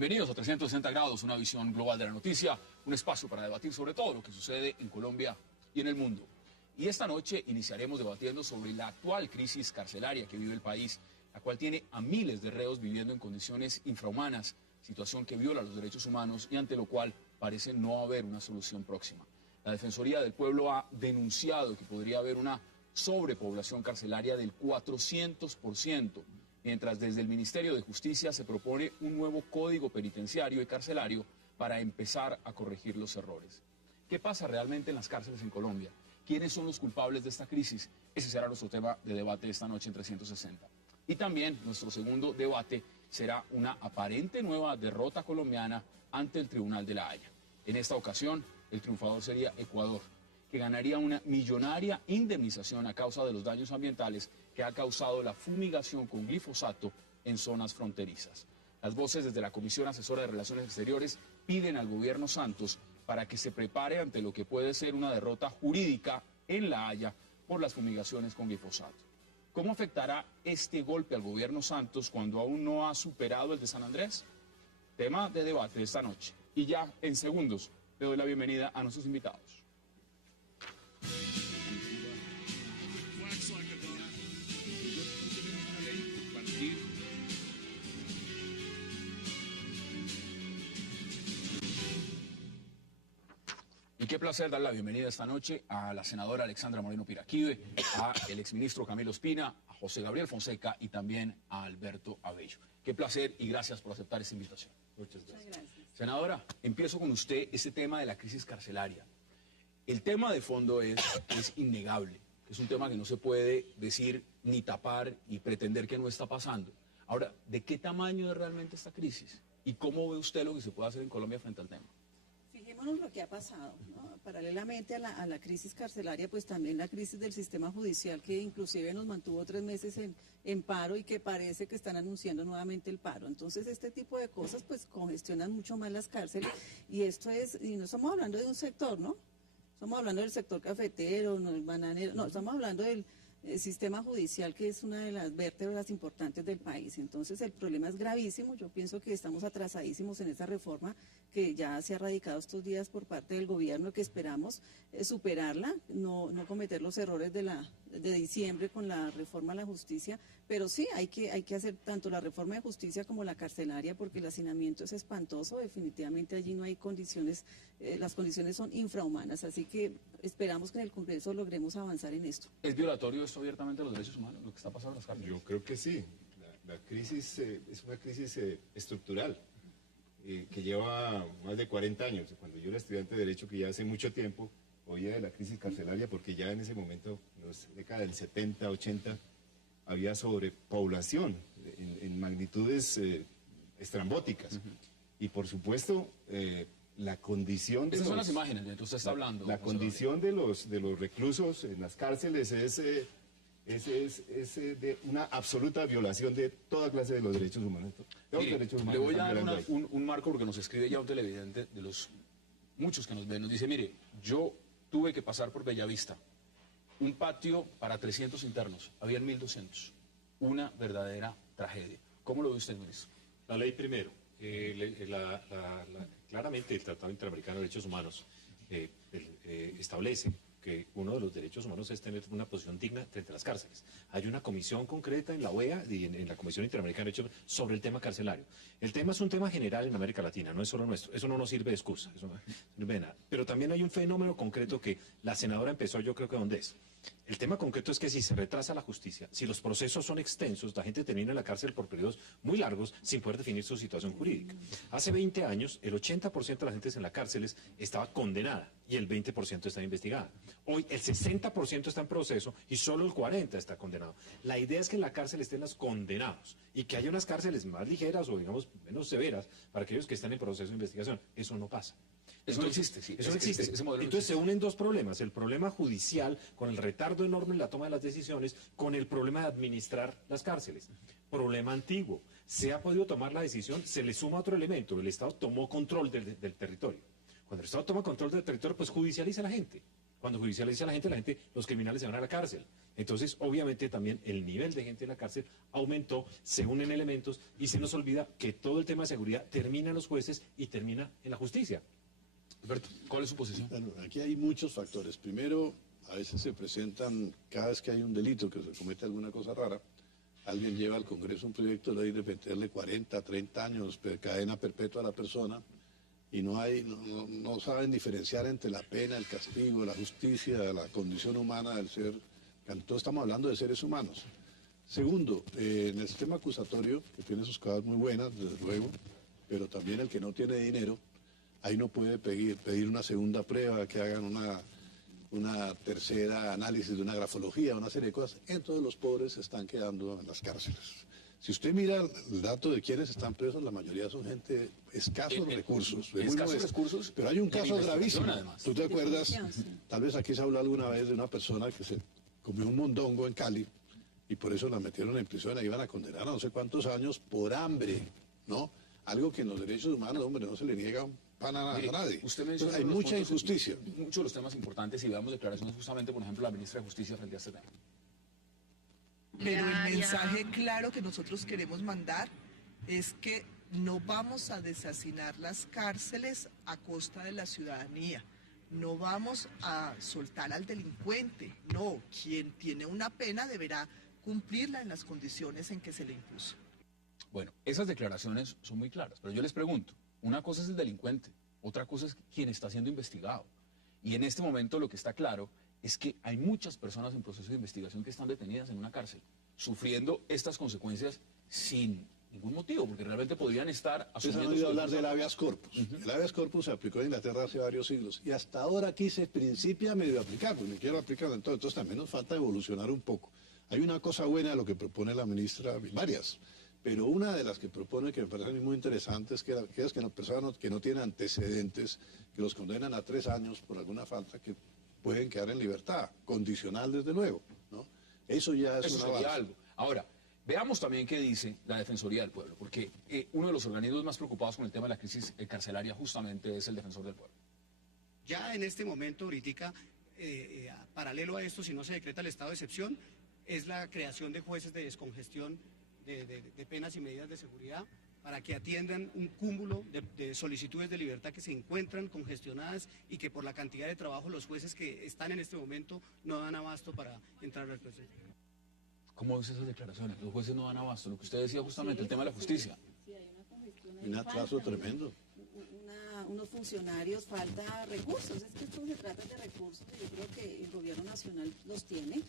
Bienvenidos a 360 grados, una visión global de la noticia, un espacio para debatir sobre todo lo que sucede en Colombia y en el mundo. Y esta noche iniciaremos debatiendo sobre la actual crisis carcelaria que vive el país, la cual tiene a miles de reos viviendo en condiciones infrahumanas, situación que viola los derechos humanos y ante lo cual parece no haber una solución próxima. La Defensoría del Pueblo ha denunciado que podría haber una sobrepoblación carcelaria del 400%, mientras desde el Ministerio de Justicia se propone un nuevo código penitenciario y carcelario para empezar a corregir los errores. ¿Qué pasa realmente en las cárceles en Colombia? ¿Quiénes son los culpables de esta crisis? Ese será nuestro tema de debate esta noche en 360. Y también nuestro segundo debate será una aparente nueva derrota colombiana ante el Tribunal de La Haya. En esta ocasión, el triunfador sería Ecuador, que ganaría una millonaria indemnización a causa de los daños ambientales que ha causado la fumigación con glifosato en zonas fronterizas. Las voces desde la Comisión Asesora de Relaciones Exteriores piden al gobierno Santos para que se prepare ante lo que puede ser una derrota jurídica en La Haya por las fumigaciones con glifosato. ¿Cómo afectará este golpe al gobierno Santos cuando aún no ha superado el de San Andrés? Tema de debate de esta noche. Y ya en segundos le doy la bienvenida a nuestros invitados. Y qué placer dar la bienvenida esta noche a la senadora Alexandra Moreno Piraquive, a el exministro Camilo Espina, a José Gabriel Fonseca y también a Alberto Abello. Qué placer y gracias por aceptar esta invitación. Muchas gracias. Senadora, empiezo con usted este tema de la crisis carcelaria. El tema de fondo es innegable, es un tema que no se puede decir ni tapar y pretender que no está pasando. Ahora, ¿de qué tamaño es realmente esta crisis? ¿Y cómo ve usted lo que se puede hacer en Colombia frente al tema? Fijémonos lo que ha pasado, ¿no? Paralelamente a la crisis carcelaria, pues también la crisis del sistema judicial, que inclusive nos mantuvo 3 meses en paro y que parece que están anunciando nuevamente el paro. Entonces, este tipo de cosas pues congestionan mucho más las cárceles y esto es, y no estamos hablando de un sector, ¿no? Estamos hablando del sector cafetero, no, el bananero, no, estamos hablando del sistema judicial, que es una de las vértebras importantes del país. Entonces el problema es gravísimo. Yo pienso que estamos atrasadísimos en esa reforma que ya se ha radicado estos días por parte del gobierno, que esperamos superarla, no cometer los errores de diciembre con la reforma a la justicia, pero sí hay que hacer tanto la reforma de justicia como la carcelaria, porque el hacinamiento es espantoso. Definitivamente allí no hay condiciones, las condiciones son infrahumanas, así que esperamos que en el Congreso logremos avanzar en esto. ¿Es violatorio esto abiertamente de los derechos humanos, lo que está pasando en las cárceles? Yo creo que sí. La crisis es una crisis estructural que lleva más de 40 años. Cuando yo era estudiante de Derecho, que ya hace mucho tiempo, oía de la crisis carcelaria, porque ya en ese momento, en la década del 70, 80, había sobrepoblación en magnitudes estrambóticas. Y por supuesto, la condición de Esas son las imágenes de que usted está hablando. La condición de los reclusos en las cárceles es de una absoluta violación de toda clase de los derechos humanos. Mire, le voy a dar un marco porque nos escribe ya un televidente de los muchos que nos ven. Nos dice, mire, yo tuve que pasar por Bellavista, un patio para 300 internos, habían 1.200. Una verdadera tragedia. ¿Cómo lo ve usted, ministro? La ley primero. Claramente el Tratado Interamericano de Derechos Humanos establece que uno de los derechos humanos es tener una posición digna frente a las cárceles. Hay una comisión concreta en la OEA y en la Comisión Interamericana de Derechos Humanos sobre el tema carcelario. El tema es un tema general en América Latina, no es solo nuestro. Eso no nos sirve de excusa, eso no sirve de nada. Pero también hay un fenómeno concreto que la senadora empezó, yo creo que ¿dónde es? El tema concreto es que si se retrasa la justicia, si los procesos son extensos, la gente termina en la cárcel por periodos muy largos sin poder definir su situación jurídica. Hace 20 años, el 80% de la gente en las cárceles estaba condenada y el 20% está investigada. Hoy el 60% está en proceso y solo el 40% está condenado. La idea es que en la cárcel estén los condenados y que haya unas cárceles más ligeras o digamos menos severas para aquellos que están en proceso de investigación. Eso no pasa. Eso no existe, sí. Eso no existe. Ese modelo Entonces no existe. se unen dos problemas, el problema judicial con el retardo enorme en la toma de las decisiones, con el problema de administrar las cárceles. Problema antiguo. Se ha podido tomar la decisión, se le suma otro elemento, el Estado tomó control del territorio. Cuando el Estado toma control del territorio, pues judicializa a la gente. Cuando judicializa a la gente, los criminales se van a la cárcel. Entonces, obviamente, también el nivel de gente en la cárcel aumentó, se unen elementos y se nos olvida que todo el tema de seguridad termina en los jueces y termina en la justicia. Alberto, ¿cuál es su posición? Bueno, aquí hay muchos factores. Primero, a veces se presentan, cada vez que hay un delito, que se comete alguna cosa rara, alguien lleva al Congreso un proyecto de ley de meterle 40, 30 años, cadena perpetua a la persona, y no saben diferenciar entre la pena, el castigo, la justicia, la condición humana del ser. Entonces estamos hablando de seres humanos. Segundo, en el sistema acusatorio, que tiene sus cosas muy buenas, desde luego, pero también el que no tiene dinero, ahí no puede pedir una segunda prueba, que hagan una tercera análisis de una grafología, una serie de cosas. Entonces los pobres se están quedando en las cárceles. Si usted mira el dato de quienes están presos, la mayoría son gente escasos recursos. Escasos recursos. Pero hay un caso gravísimo. Además. ¿Tú te acuerdas? Tal vez aquí se habló alguna vez de una persona que se comió un mondongo en Cali y por eso la metieron en prisión y iban a condenar a no sé cuántos años por hambre, ¿no? Algo que en los derechos humanos, hombre, no se le niega un pan a nadie. Usted Entonces, hay mucha injusticia. Muchos de los temas importantes y veamos declaraciones justamente, por ejemplo, la ministra de Justicia frente a este tema. Pero el mensaje claro que nosotros queremos mandar es que no vamos a deshacinar las cárceles a costa de la ciudadanía. No vamos a soltar al delincuente. No, quien tiene una pena deberá cumplirla en las condiciones en que se le impuso. Bueno, esas declaraciones son muy claras, pero yo les pregunto, una cosa es el delincuente, otra cosa es quien está siendo investigado. Y en este momento lo que está claro es que hay muchas personas en proceso de investigación que están detenidas en una cárcel, sufriendo estas consecuencias sin ningún motivo, porque realmente podrían estar Ustedes han asumiendo... oído hablar del habeas corpus. El habeas corpus se aplicó en Inglaterra hace varios siglos y hasta ahora aquí se principia medio aplicar, pues me quiero aplicar en todo, entonces también nos falta evolucionar un poco. Hay una cosa buena de lo que propone la ministra, varias, pero una de las que propone que me parece a mí muy interesante es que las personas que no tienen antecedentes, que los condenan a 3 años por alguna falta, que pueden quedar en libertad, condicional desde luego, ¿no? Eso ya es Eso una sería base. algo. Ahora, veamos también qué dice la Defensoría del Pueblo, porque uno de los organismos más preocupados con el tema de la crisis carcelaria justamente es el Defensor del Pueblo. Ya en este momento, ahorita, paralelo a esto, si no se decreta el estado de excepción, es la creación de jueces de descongestión de penas y medidas de seguridad para que atiendan un cúmulo de solicitudes de libertad que se encuentran congestionadas y que por la cantidad de trabajo los jueces que están en este momento no dan abasto para entrar al proceso. ¿Cómo ves esas declaraciones? Los jueces no dan abasto, lo que usted decía justamente, el tema de la justicia. Sí, hay una congestión ahí, Un atraso falta tremendo. unos funcionarios, falta recursos, es que esto se trata de recursos, yo creo que el gobierno nacional los tiene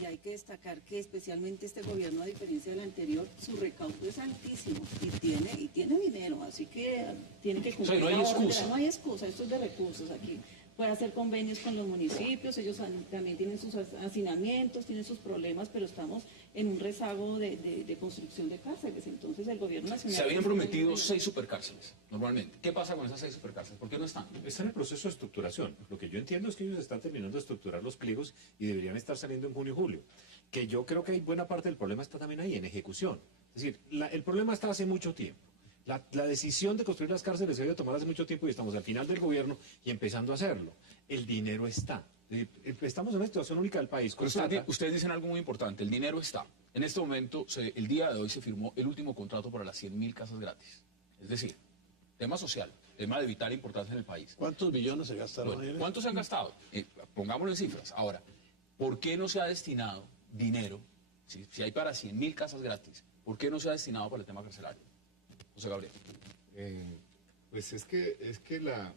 y hay que destacar que especialmente este gobierno, a diferencia del anterior, su recaudo es altísimo y tiene dinero, así que tiene que cumplir. O sea, no hay excusa. No hay excusa, esto es de recursos aquí. Puede hacer convenios con los municipios, ellos también tienen sus hacinamientos, tienen sus problemas, pero estamos en un rezago de construcción de cárceles. Entonces el gobierno nacional... Se habían prometido 6 supercárceles, normalmente. ¿Qué pasa con esas 6 supercárceles? ¿Por qué no están? Está en el proceso de estructuración. Lo que yo entiendo es que ellos están terminando de estructurar los pliegos y deberían estar saliendo en junio y julio. Que yo creo que hay buena parte del problema está también ahí, en ejecución. Es decir, el problema está hace mucho tiempo. La decisión de construir las cárceles se debe tomar hace mucho tiempo y estamos al final del gobierno y empezando a hacerlo. El dinero está. Estamos en una situación única del país. Pero ustedes dicen algo muy importante, el dinero está. En este momento, el día de hoy se firmó el último contrato para las 100.000 casas gratis. Es decir, tema social, tema de vital importancia en el país. ¿Cuántos billones se gastaron Bueno, ahí? ¿cuánto se han gastado? Pongámoslo en cifras. Ahora, ¿por qué no se ha destinado dinero, si hay para 100.000 casas gratis, por qué no se ha destinado para el tema carcelario? José Gabriel. Pues es que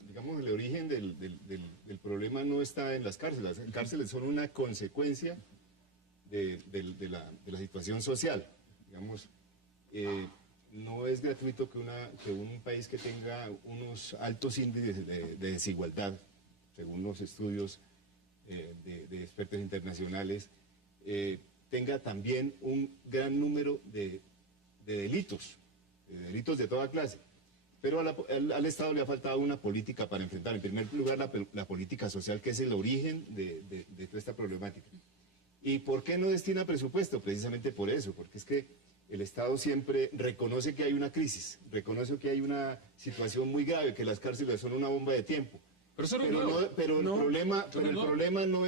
digamos, el origen del problema no está en las cárceles. Las cárceles son una consecuencia de la situación social. Digamos, no es gratuito que un país que tenga unos altos índices de desigualdad, según los estudios de expertos internacionales, tenga también un gran número de delitos de toda clase. Pero al Estado le ha faltado una política para enfrentar, en primer lugar, la política social, que es el origen de toda esta problemática. ¿Y por qué no destina presupuesto? Precisamente por eso, porque es que el Estado siempre reconoce que hay una crisis, reconoce que hay una situación muy grave, que las cárceles son una bomba de tiempo. Pero eso no es nuevo. El problema no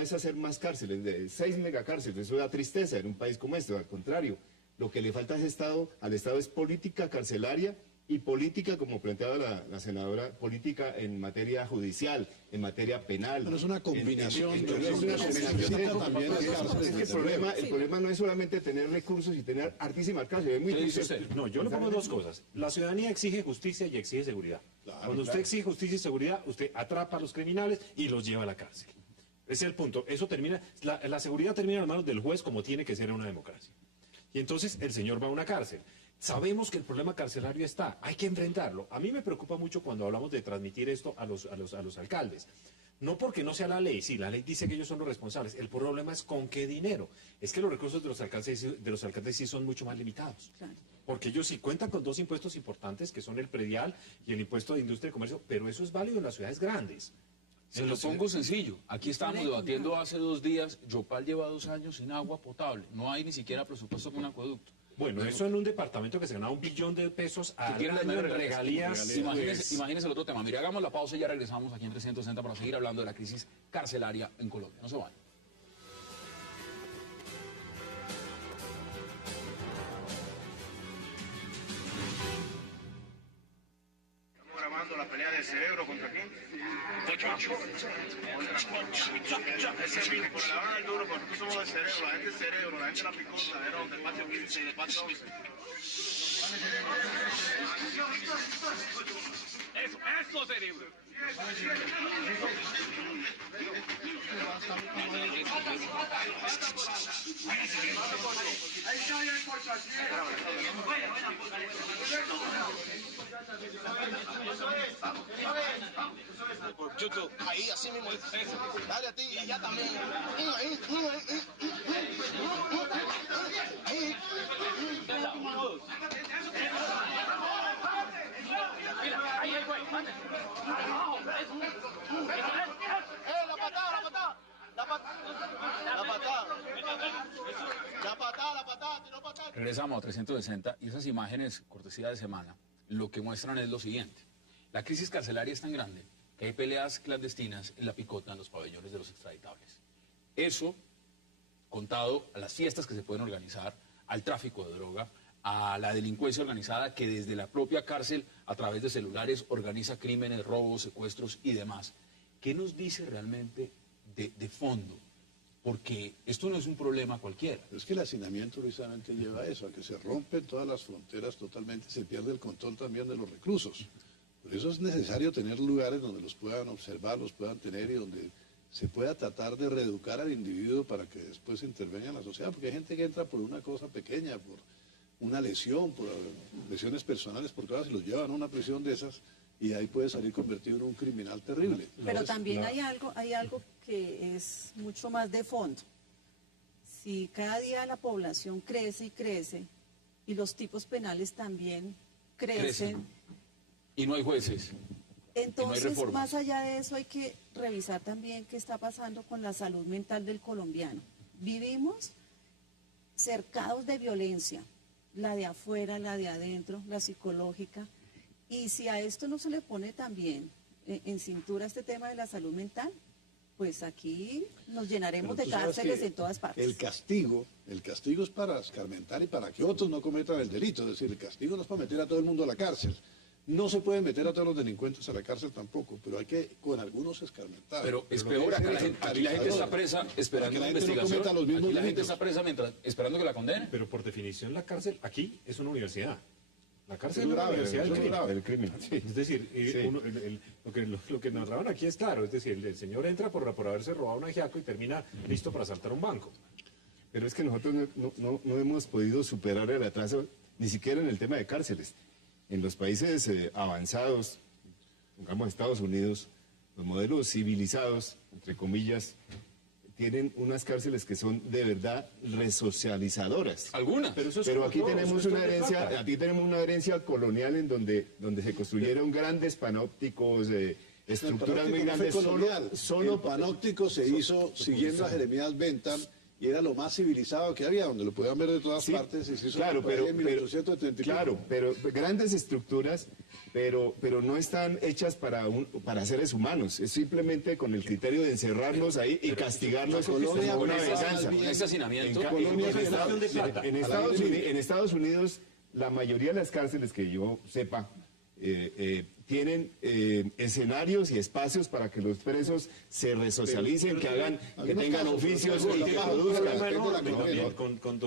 es hacer más cárceles, de 6 megacárceles, eso da tristeza en un país como este, al contrario. Lo que le falta al Estado es política carcelaria y política, como planteaba la senadora, política en materia judicial, en materia penal. Pero es una combinación. El problema no es solamente tener recursos y tener hartísimas cárceles. ¿Qué dice usted? No, yo le pongo dos cosas. La ciudadanía exige justicia y exige seguridad. Cuando usted exige justicia y seguridad, usted atrapa a los criminales y los lleva a la cárcel. Ese es el punto. Eso termina, la seguridad termina en las manos del juez, como tiene que ser en una democracia. Y entonces el señor va a una cárcel. Sabemos que el problema carcelario está, hay que enfrentarlo. A mí me preocupa mucho cuando hablamos de transmitir esto a los alcaldes. No porque no sea la ley, sí, la ley dice que ellos son los responsables. El problema es con qué dinero. Es que los recursos de los alcaldes sí son mucho más limitados. Claro. Porque ellos sí cuentan con dos impuestos importantes, que son el predial y el impuesto de industria y comercio, pero eso es válido en las ciudades grandes. Se lo pongo sencillo. Aquí estábamos debatiendo hace 2 días. Yopal lleva 2 años sin agua potable. No hay ni siquiera presupuesto para un acueducto. Bueno, eso en un departamento que se ganaba $1 billón al año en regalías. Imagínese el otro tema. Mire, hagamos la pausa y ya regresamos aquí en 360 para seguir hablando de la crisis carcelaria en Colombia. No se vayan. Estamos grabando la pelea del cerebro contra quién? Ese mismo, por la hora del duro, porque nosotros somos del cerebro, la gente del cerebro, la gente de la picota, de donde, del patio 15 y del patio 11. Eso cerebro. Por YouTube, ahí así mismo, dale a ti y allá también. Regresamos a 360 y esas imágenes, cortesía de semana, lo que muestran es lo siguiente. La crisis carcelaria es tan grande que hay peleas clandestinas en la picota, en los pabellones de los extraditables. Eso, contado a las fiestas que se pueden organizar, al tráfico de droga, a la delincuencia organizada que desde la propia cárcel, a través de celulares, organiza crímenes, robos, secuestros y demás. ¿Qué nos dice realmente de fondo? Porque esto no es un problema cualquiera. Es que el hacinamiento precisamente lleva a eso, a que se rompen todas las fronteras totalmente, se pierde el control también de los reclusos. Por eso es necesario tener lugares donde los puedan observar, los puedan tener y donde se pueda tratar de reeducar al individuo para que después intervenga en la sociedad, porque hay gente que entra por una cosa pequeña, por una lesión, por lesiones personales, por todas, y los llevan a una prisión de esas y ahí puede salir convertido en un criminal terrible. Pero también hay algo que es mucho más de fondo. Si cada día la población crece y crece, y los tipos penales también crecen. Y no hay jueces. Entonces, no hay más allá de eso, hay que revisar también qué está pasando con la salud mental del colombiano. Vivimos cercados de violencia, la de afuera, la de adentro, la psicológica. Y si a esto no se le pone también en cintura este tema de la salud mental, pues aquí nos llenaremos de cárceles en todas partes. El castigo es para escarmentar y para que otros no cometan el delito. Es decir, el castigo no es para meter a todo el mundo a la cárcel. No se puede meter a todos los delincuentes a la cárcel tampoco, pero hay que con algunos escarmentar. Pero es peor, aquí la gente está presa esperando una investigación. Aquí la gente está presa esperando que la condenen. Pero por definición la cárcel aquí es una universidad. La cárcel es una universidad del crimen. Es decir, lo que narraban aquí es claro. Es decir, el señor entra por haberse robado un ajiaco y termina listo para asaltar un banco. Pero es que nosotros no hemos podido superar el atraso ni siquiera en el tema de cárceles. En los países avanzados, pongamos Estados Unidos, los modelos civilizados, entre comillas, tienen unas cárceles que son de verdad resocializadoras. Algunas. Pero aquí tenemos una herencia colonial en donde se construyeron grandes panópticos, estructuras muy grandes. El panóptico se hizo siguiendo a Jeremías Bentham y era lo más civilizado que había, donde lo podían ver de todas partes. Y se hizo Claro, por ahí pero, en 1830 y pico. pero grandes estructuras, pero no están hechas para seres humanos. Es simplemente con el criterio de encerrarlos ahí y castigarlos como una venganza. Este hacinamiento. En Estados Unidos, la mayoría de las cárceles que yo sepa tienen escenarios y espacios para que los presos se resocialicen, que tengan oficios y que produzcan.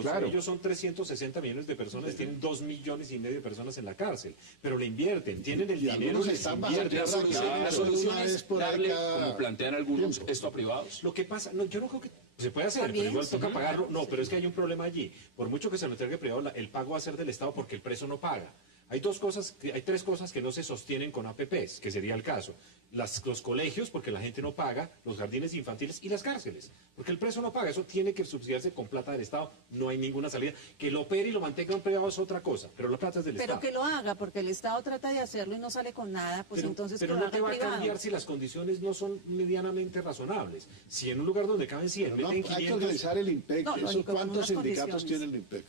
Claro. Ellos son 360 millones de personas, tienen 2,5 millones de personas en la cárcel, pero le invierten, tienen el dinero, les invierten. La solución es darle, como plantean algunos, esto a privados. Lo que pasa, no, yo no creo que se puede hacer, pero igual toca pagarlo. No, pero es que hay un problema allí. Por mucho que se lo entregue privado, el pago va a ser del Estado porque el preso no paga. Hay tres cosas que no se sostienen con APPs, que sería el caso. Los colegios, porque la gente no paga, los jardines infantiles y las cárceles, porque el preso no paga. Eso tiene que subsidiarse con plata del Estado, no hay ninguna salida. Que lo opere y lo mantenga en privado es otra cosa, pero la plata es del Estado. Pero que lo haga, porque el Estado trata de hacerlo y no sale con nada, pues entonces pero que no lo te haga va a privado. cambiar si las condiciones no son medianamente razonables. Si en un lugar donde caben 100, No, meten hay que 500... organizar el IMPEC. No, lógico, con ¿Cuántos unas sindicatos condiciones. tiene el IMPEC?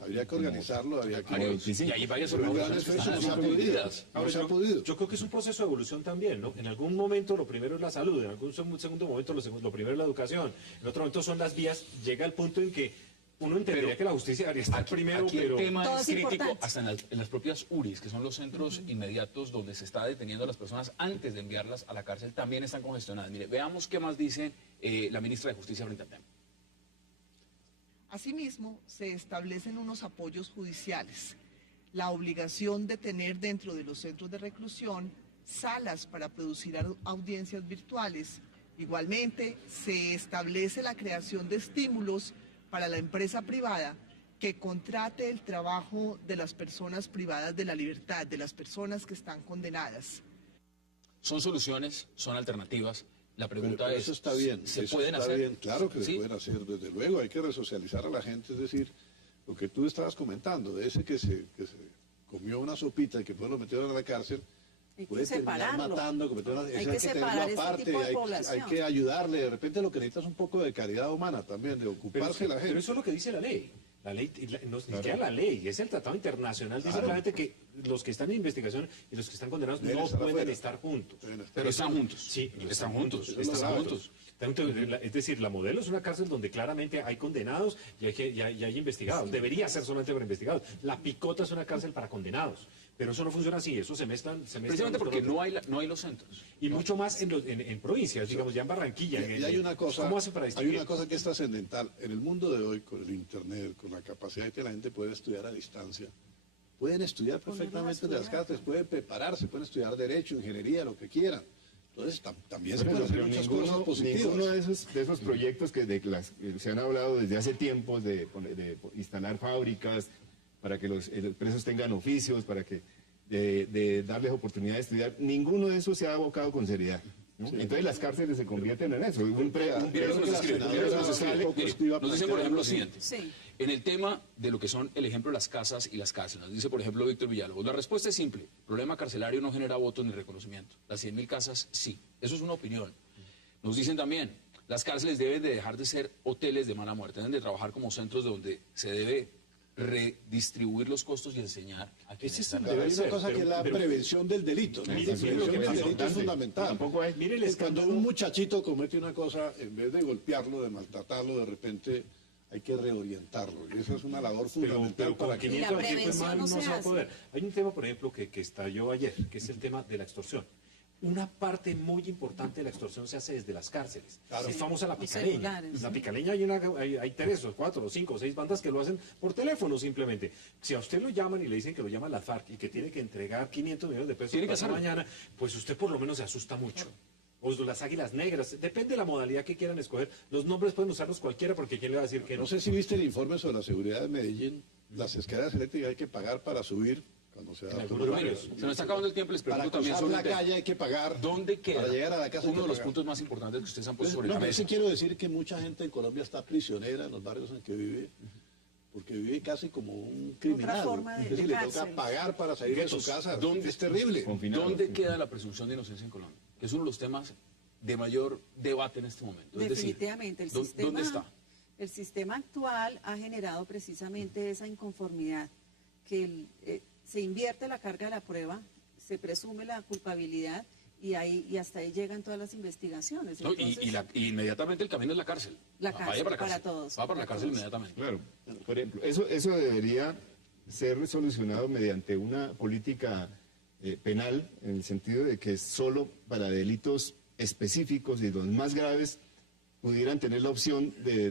Habría que organizarlo, habría que... Y hay varias Pero organizaciones que eso están no se ha podido. atendidas. No se ha podido. Yo creo que es un proceso de evolución también, ¿no? En algún momento lo primero es la salud, en algún segundo momento lo primero es la educación, en otro momento son las vías, llega el punto en que uno entendería que la justicia debería estar primero, Aquí pero... el tema Todo es es crítico importante. hasta en las propias URIs, que son los centros inmediatos donde se está deteniendo a las personas antes de enviarlas a la cárcel, también están congestionadas. Mire, veamos qué más dice la ministra de Justicia frente al tema. Asimismo, se establecen unos apoyos judiciales, la obligación de tener dentro de los centros de reclusión salas para producir audiencias virtuales. Igualmente, se establece la creación de estímulos para la empresa privada que contrate el trabajo de las personas privadas de la libertad, de las personas que están condenadas. Son soluciones, son alternativas. La pregunta Pero es, eso está bien. ¿se eso pueden está hacer? bien, claro que se ¿Sí? pueden hacer, desde luego. Hay que resocializar a la gente, es decir, lo que tú estabas comentando, de ese que se comió una sopita y que después lo metieron a la cárcel, Hay que puede terminar separarlo. matando, Hay que separar este tipo de hay población. que ayudarle. De repente lo que necesita es un poco de caridad humana también, de ocuparse la gente. Pero eso es lo que dice la ley. La ley, no es que la ley, es el Tratado Internacional, dice claramente que los que están en investigación y los que están condenados Deben no estar pueden afuera. estar juntos. Pero están juntos. Sí, están juntos. Eso Están lo juntos. Es decir, la modelo es una cárcel donde claramente hay condenados y hay investigados. Debería ser solamente para investigados. La Picota es una cárcel para condenados. Pero eso no funciona así, eso se mezclan. Precisamente porque no hay los centros. Y mucho más en provincias, digamos, ya en Barranquilla. Y hay una cosa, ¿Cómo hace para hay distinguir? una cosa que es trascendental. En el mundo de hoy, con el Internet, con la capacidad de que la gente puede estudiar a distancia, pueden estudiar perfectamente de las cárceles, pueden prepararse, pueden estudiar Derecho, Ingeniería, lo que quieran. Entonces, también se pueden hacer Pero muchas cosas positivas. ninguno de esos proyectos que se han hablado desde hace tiempos de instalar fábricas para que los presos tengan oficios, para que de darles oportunidad de estudiar, ninguno de esos se ha abocado con seriedad, ¿no? Entonces las cárceles se convierten en eso. Un preso Nos dicen, por ejemplo, lo siguiente. Sí. En el tema de lo que son el ejemplo de las casas y las cárceles, nos dice, por ejemplo, Víctor Villalobos, la respuesta es simple. El problema carcelario no genera votos ni reconocimiento. Las 100.000 casas, sí. Eso es una opinión. Nos dicen también, las cárceles deben de dejar de ser hoteles de mala muerte, deben de trabajar como centros donde se debe redistribuir los costos y enseñar a quienes están. Pero hay una cosa que es la prevención del delito, ¿no? La prevención del delito es fundamental. Tampoco hay. Mire el Es cuando escándalo. un muchachito comete una cosa, en vez de golpearlo, de maltratarlo, de repente hay que reorientarlo. Y esa es una labor fundamental Pero con para que... 500 Y la prevención mal no se va a hace. poder. Hay un tema, por ejemplo, que estalló ayer, que es el tema de la extorsión. Una parte muy importante de la extorsión se hace desde las cárceles. Claro. Es famosa la Los picaleña. celulares, La ¿sí? picaleña hay 3 o 4 o 5 o 6 bandas que lo hacen por teléfono simplemente. Si a usted lo llaman y le dicen que lo llaman la FARC y que tiene que entregar 500 millones de pesos Tiene que para hacerlo. mañana, pues usted por lo menos se asusta mucho. O las águilas negras, depende de la modalidad que quieran escoger. Los nombres pueden usarlos cualquiera porque ¿quién le va a decir que no? No sé si viste el informe sobre la seguridad de Medellín. Las escaleras eléctricas hay que pagar para subir cuando se da En auto. algunos Mire, barrios. se nos está acabando el tiempo, les Para pregunto también cruzar sobre la el tema. calle hay que pagar. ¿Dónde queda Para llegar a la casa hay uno de que los pagar. puntos más importantes que ustedes han puesto sobre No, la pero mesa? sí quiero decir que mucha gente en Colombia está prisionera en los barrios en que vive, porque vive casi como un criminal. forma de Es decir, le toca cárcel. pagar para salir de su casa. ¿Dónde- Es terrible. Confinado. ¿Dónde queda la presunción de inocencia en Colombia? Que es uno de los temas de mayor debate en este momento. Es decir, Definitivamente, el ¿dónde sistema está? El sistema actual ha generado precisamente esa inconformidad, que se invierte la carga de la prueba, se presume la culpabilidad y hasta ahí llegan todas las investigaciones. No, y inmediatamente el camino es la cárcel. La cárcel, Vaya para para todos. Va para la cárcel todos. inmediatamente. Claro, por ejemplo, eso debería ser solucionado mediante una política penal, en el sentido de que solo para delitos específicos y los más graves pudieran tener la opción de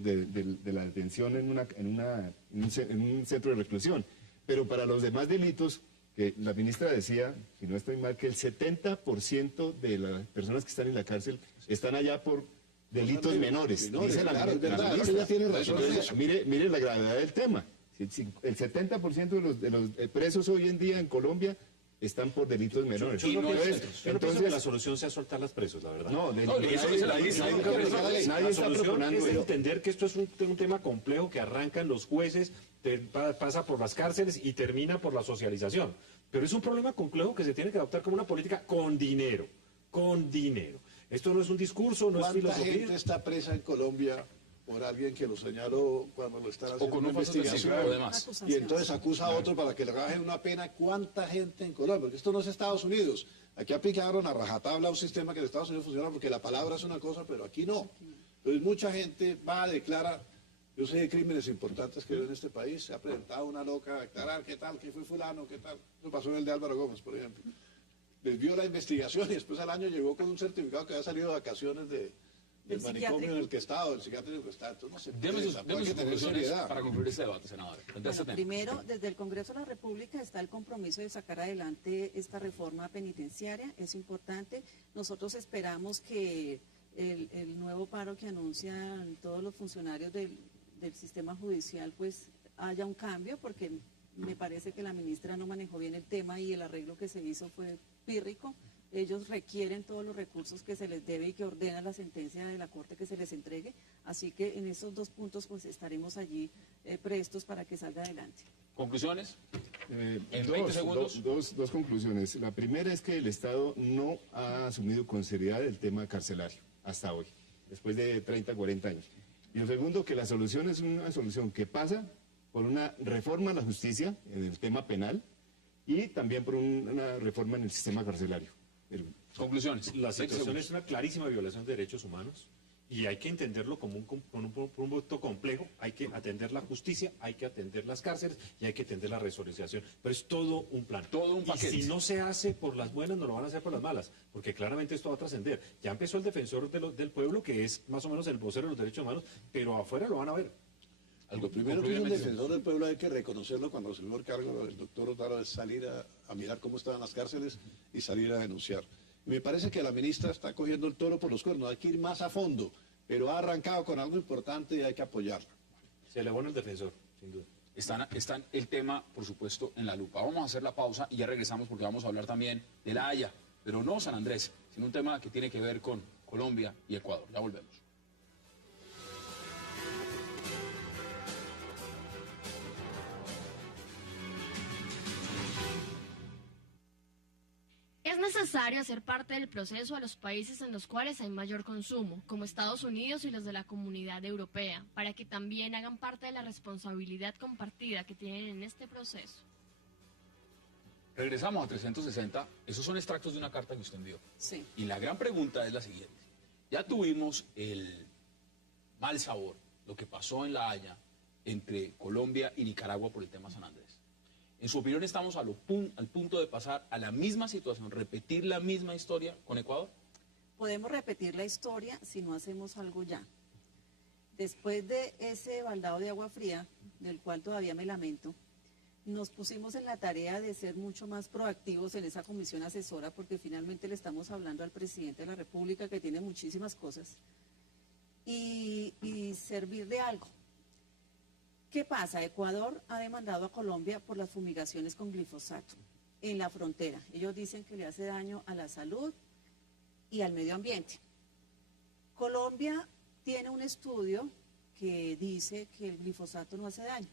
la detención en un centro de reclusión. Pero para los demás delitos, que la ministra decía, si no estoy mal, que el 70% de las personas que están en la cárcel están allá por delitos menores. Dice claro, es la verdad, ministra. ella tiene razón en Entonces, eso. mire la gravedad del tema. El 70% de los presos hoy en día en Colombia están por delitos menores. Yo no pienso que Entonces, la solución sea soltar las presos, la verdad. no, No, eso dice la ley, nadie La está solución proponiendo es eso. entender que esto es un tema complejo que arrancan los jueces, pasa por las cárceles y termina por la socialización. Pero es un problema complejo que se tiene que adoptar como una política con dinero, con dinero. Esto no es un discurso, no es ¿Cuánta filosofía. gente está presa en Colombia por alguien que lo señaló cuando lo están haciendo con una un falso testigo investigación? o demás. Y entonces acusa a otro para que le bajen una pena. ¿Cuánta gente en Colombia? Porque esto no es Estados Unidos. Aquí aplicaron a rajatabla un sistema que en Estados Unidos funciona porque la palabra es una cosa, pero aquí no. Entonces mucha gente va a declarar. Yo sé de crímenes importantes que veo en este país. Se ha presentado una loca a declarar qué tal, qué fue fulano, qué tal. Eso pasó en el de Álvaro Gómez, por ejemplo. Desvió la investigación y después al año llegó con un certificado que había salido de vacaciones del manicomio en el que estaba, del psiquiátrico en el que estaba. Entonces no se puede, Deme sus tampoco hay que tener conclusiones seriedad. para concluir este debate, senador. Frente a este tema. Primero, desde el Congreso de la República está el compromiso de sacar adelante esta reforma penitenciaria, es importante. Nosotros esperamos que el nuevo paro que anuncian todos los funcionarios del sistema judicial, pues haya un cambio, porque me parece que la ministra no manejó bien el tema y el arreglo que se hizo fue pírrico. Ellos requieren todos los recursos que se les debe y que ordena la sentencia de la Corte que se les entregue. Así que en esos dos puntos pues estaremos allí prestos para que salga adelante. ¿Conclusiones? En 20 segundos. Dos conclusiones. La primera es que el Estado no ha asumido con seriedad el tema carcelario hasta hoy, después de 30, 40 años. Y lo segundo, que la solución es una solución que pasa por una reforma a la justicia en el tema penal y también por una reforma en el sistema carcelario. Conclusiones. La 20 situación segundos. es una clarísima violación de derechos humanos y hay que entenderlo como un producto complejo. Hay que atender la justicia, hay que atender las cárceles y hay que atender la resocialización. Pero es todo un plan. Todo un paquete. Y si no se hace por las buenas, no lo van a hacer por las malas, porque claramente esto va a trascender. Ya empezó el defensor del pueblo, que es más o menos el vocero de los derechos humanos, pero afuera lo van a ver. Lo primero que hizo el defensor del pueblo hay que reconocerlo cuando asumió el cargo del doctor Otaro, es salir a mirar cómo estaban las cárceles y salir a denunciar. Y me parece que la ministra está cogiendo el toro por los cuernos, hay que ir más a fondo, pero ha arrancado con algo importante y hay que apoyarla. Se elevó en el defensor, sin duda. Están el tema, por supuesto, en la lupa. Vamos a hacer la pausa y ya regresamos porque vamos a hablar también de La Haya, pero no San Andrés, sino un tema que tiene que ver con Colombia y Ecuador. Ya volvemos. Es necesario hacer parte del proceso a los países en los cuales hay mayor consumo, como Estados Unidos y los de la Comunidad Europea, para que también hagan parte de la responsabilidad compartida que tienen en este proceso. Regresamos a 360. Esos son extractos de una carta que usted envió. Sí. Y la gran pregunta es la siguiente. Ya tuvimos el mal sabor, lo que pasó en La Haya entre Colombia y Nicaragua por el tema San Andrés. En su opinión, ¿estamos al punto de pasar a la misma situación, repetir la misma historia con Ecuador? Podemos repetir la historia si no hacemos algo ya. Después de ese baldado de agua fría, del cual todavía me lamento, nos pusimos en la tarea de ser mucho más proactivos en esa comisión asesora, porque finalmente le estamos hablando al presidente de la República, que tiene muchísimas cosas, y servir de algo. ¿Qué pasa? Ecuador ha demandado a Colombia por las fumigaciones con glifosato en la frontera. Ellos dicen que le hace daño a la salud y al medio ambiente. Colombia tiene un estudio que dice que el glifosato no hace daño,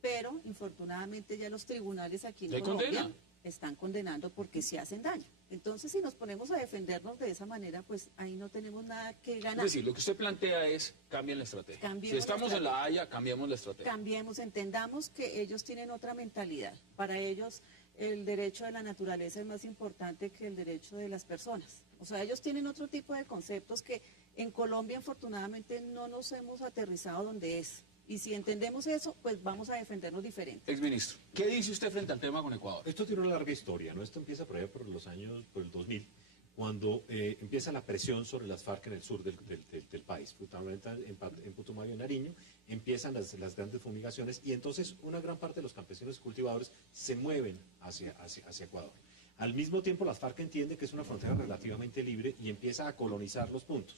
pero infortunadamente ya los tribunales aquí en Colombia están condenando porque sí hacen daño. Entonces, si nos ponemos a defendernos de esa manera, pues ahí no tenemos nada que Es ganar. decir, lo que usted plantea es cambien la estrategia. Cambiemos Si estamos la en La Haya, cambiemos la estrategia. Cambiemos, entendamos que ellos tienen otra mentalidad. Para ellos el derecho de la naturaleza es más importante que el derecho de las personas. O sea, ellos tienen otro tipo de conceptos que en Colombia afortunadamente no nos hemos aterrizado donde es. Y si entendemos eso, pues vamos a defendernos diferente. Exministro, ¿qué dice usted frente al tema con Ecuador? Esto tiene una larga historia, ¿no? Esto empieza por allá por los años, por el 2000, cuando empieza la presión sobre las FARC en el sur del país, justamente en Putumayo, en Nariño, empiezan las grandes fumigaciones y entonces una gran parte de los campesinos y cultivadores se mueven hacia Ecuador. Al mismo tiempo, las FARC entiende que es una frontera relativamente libre y empieza a colonizar los puntos.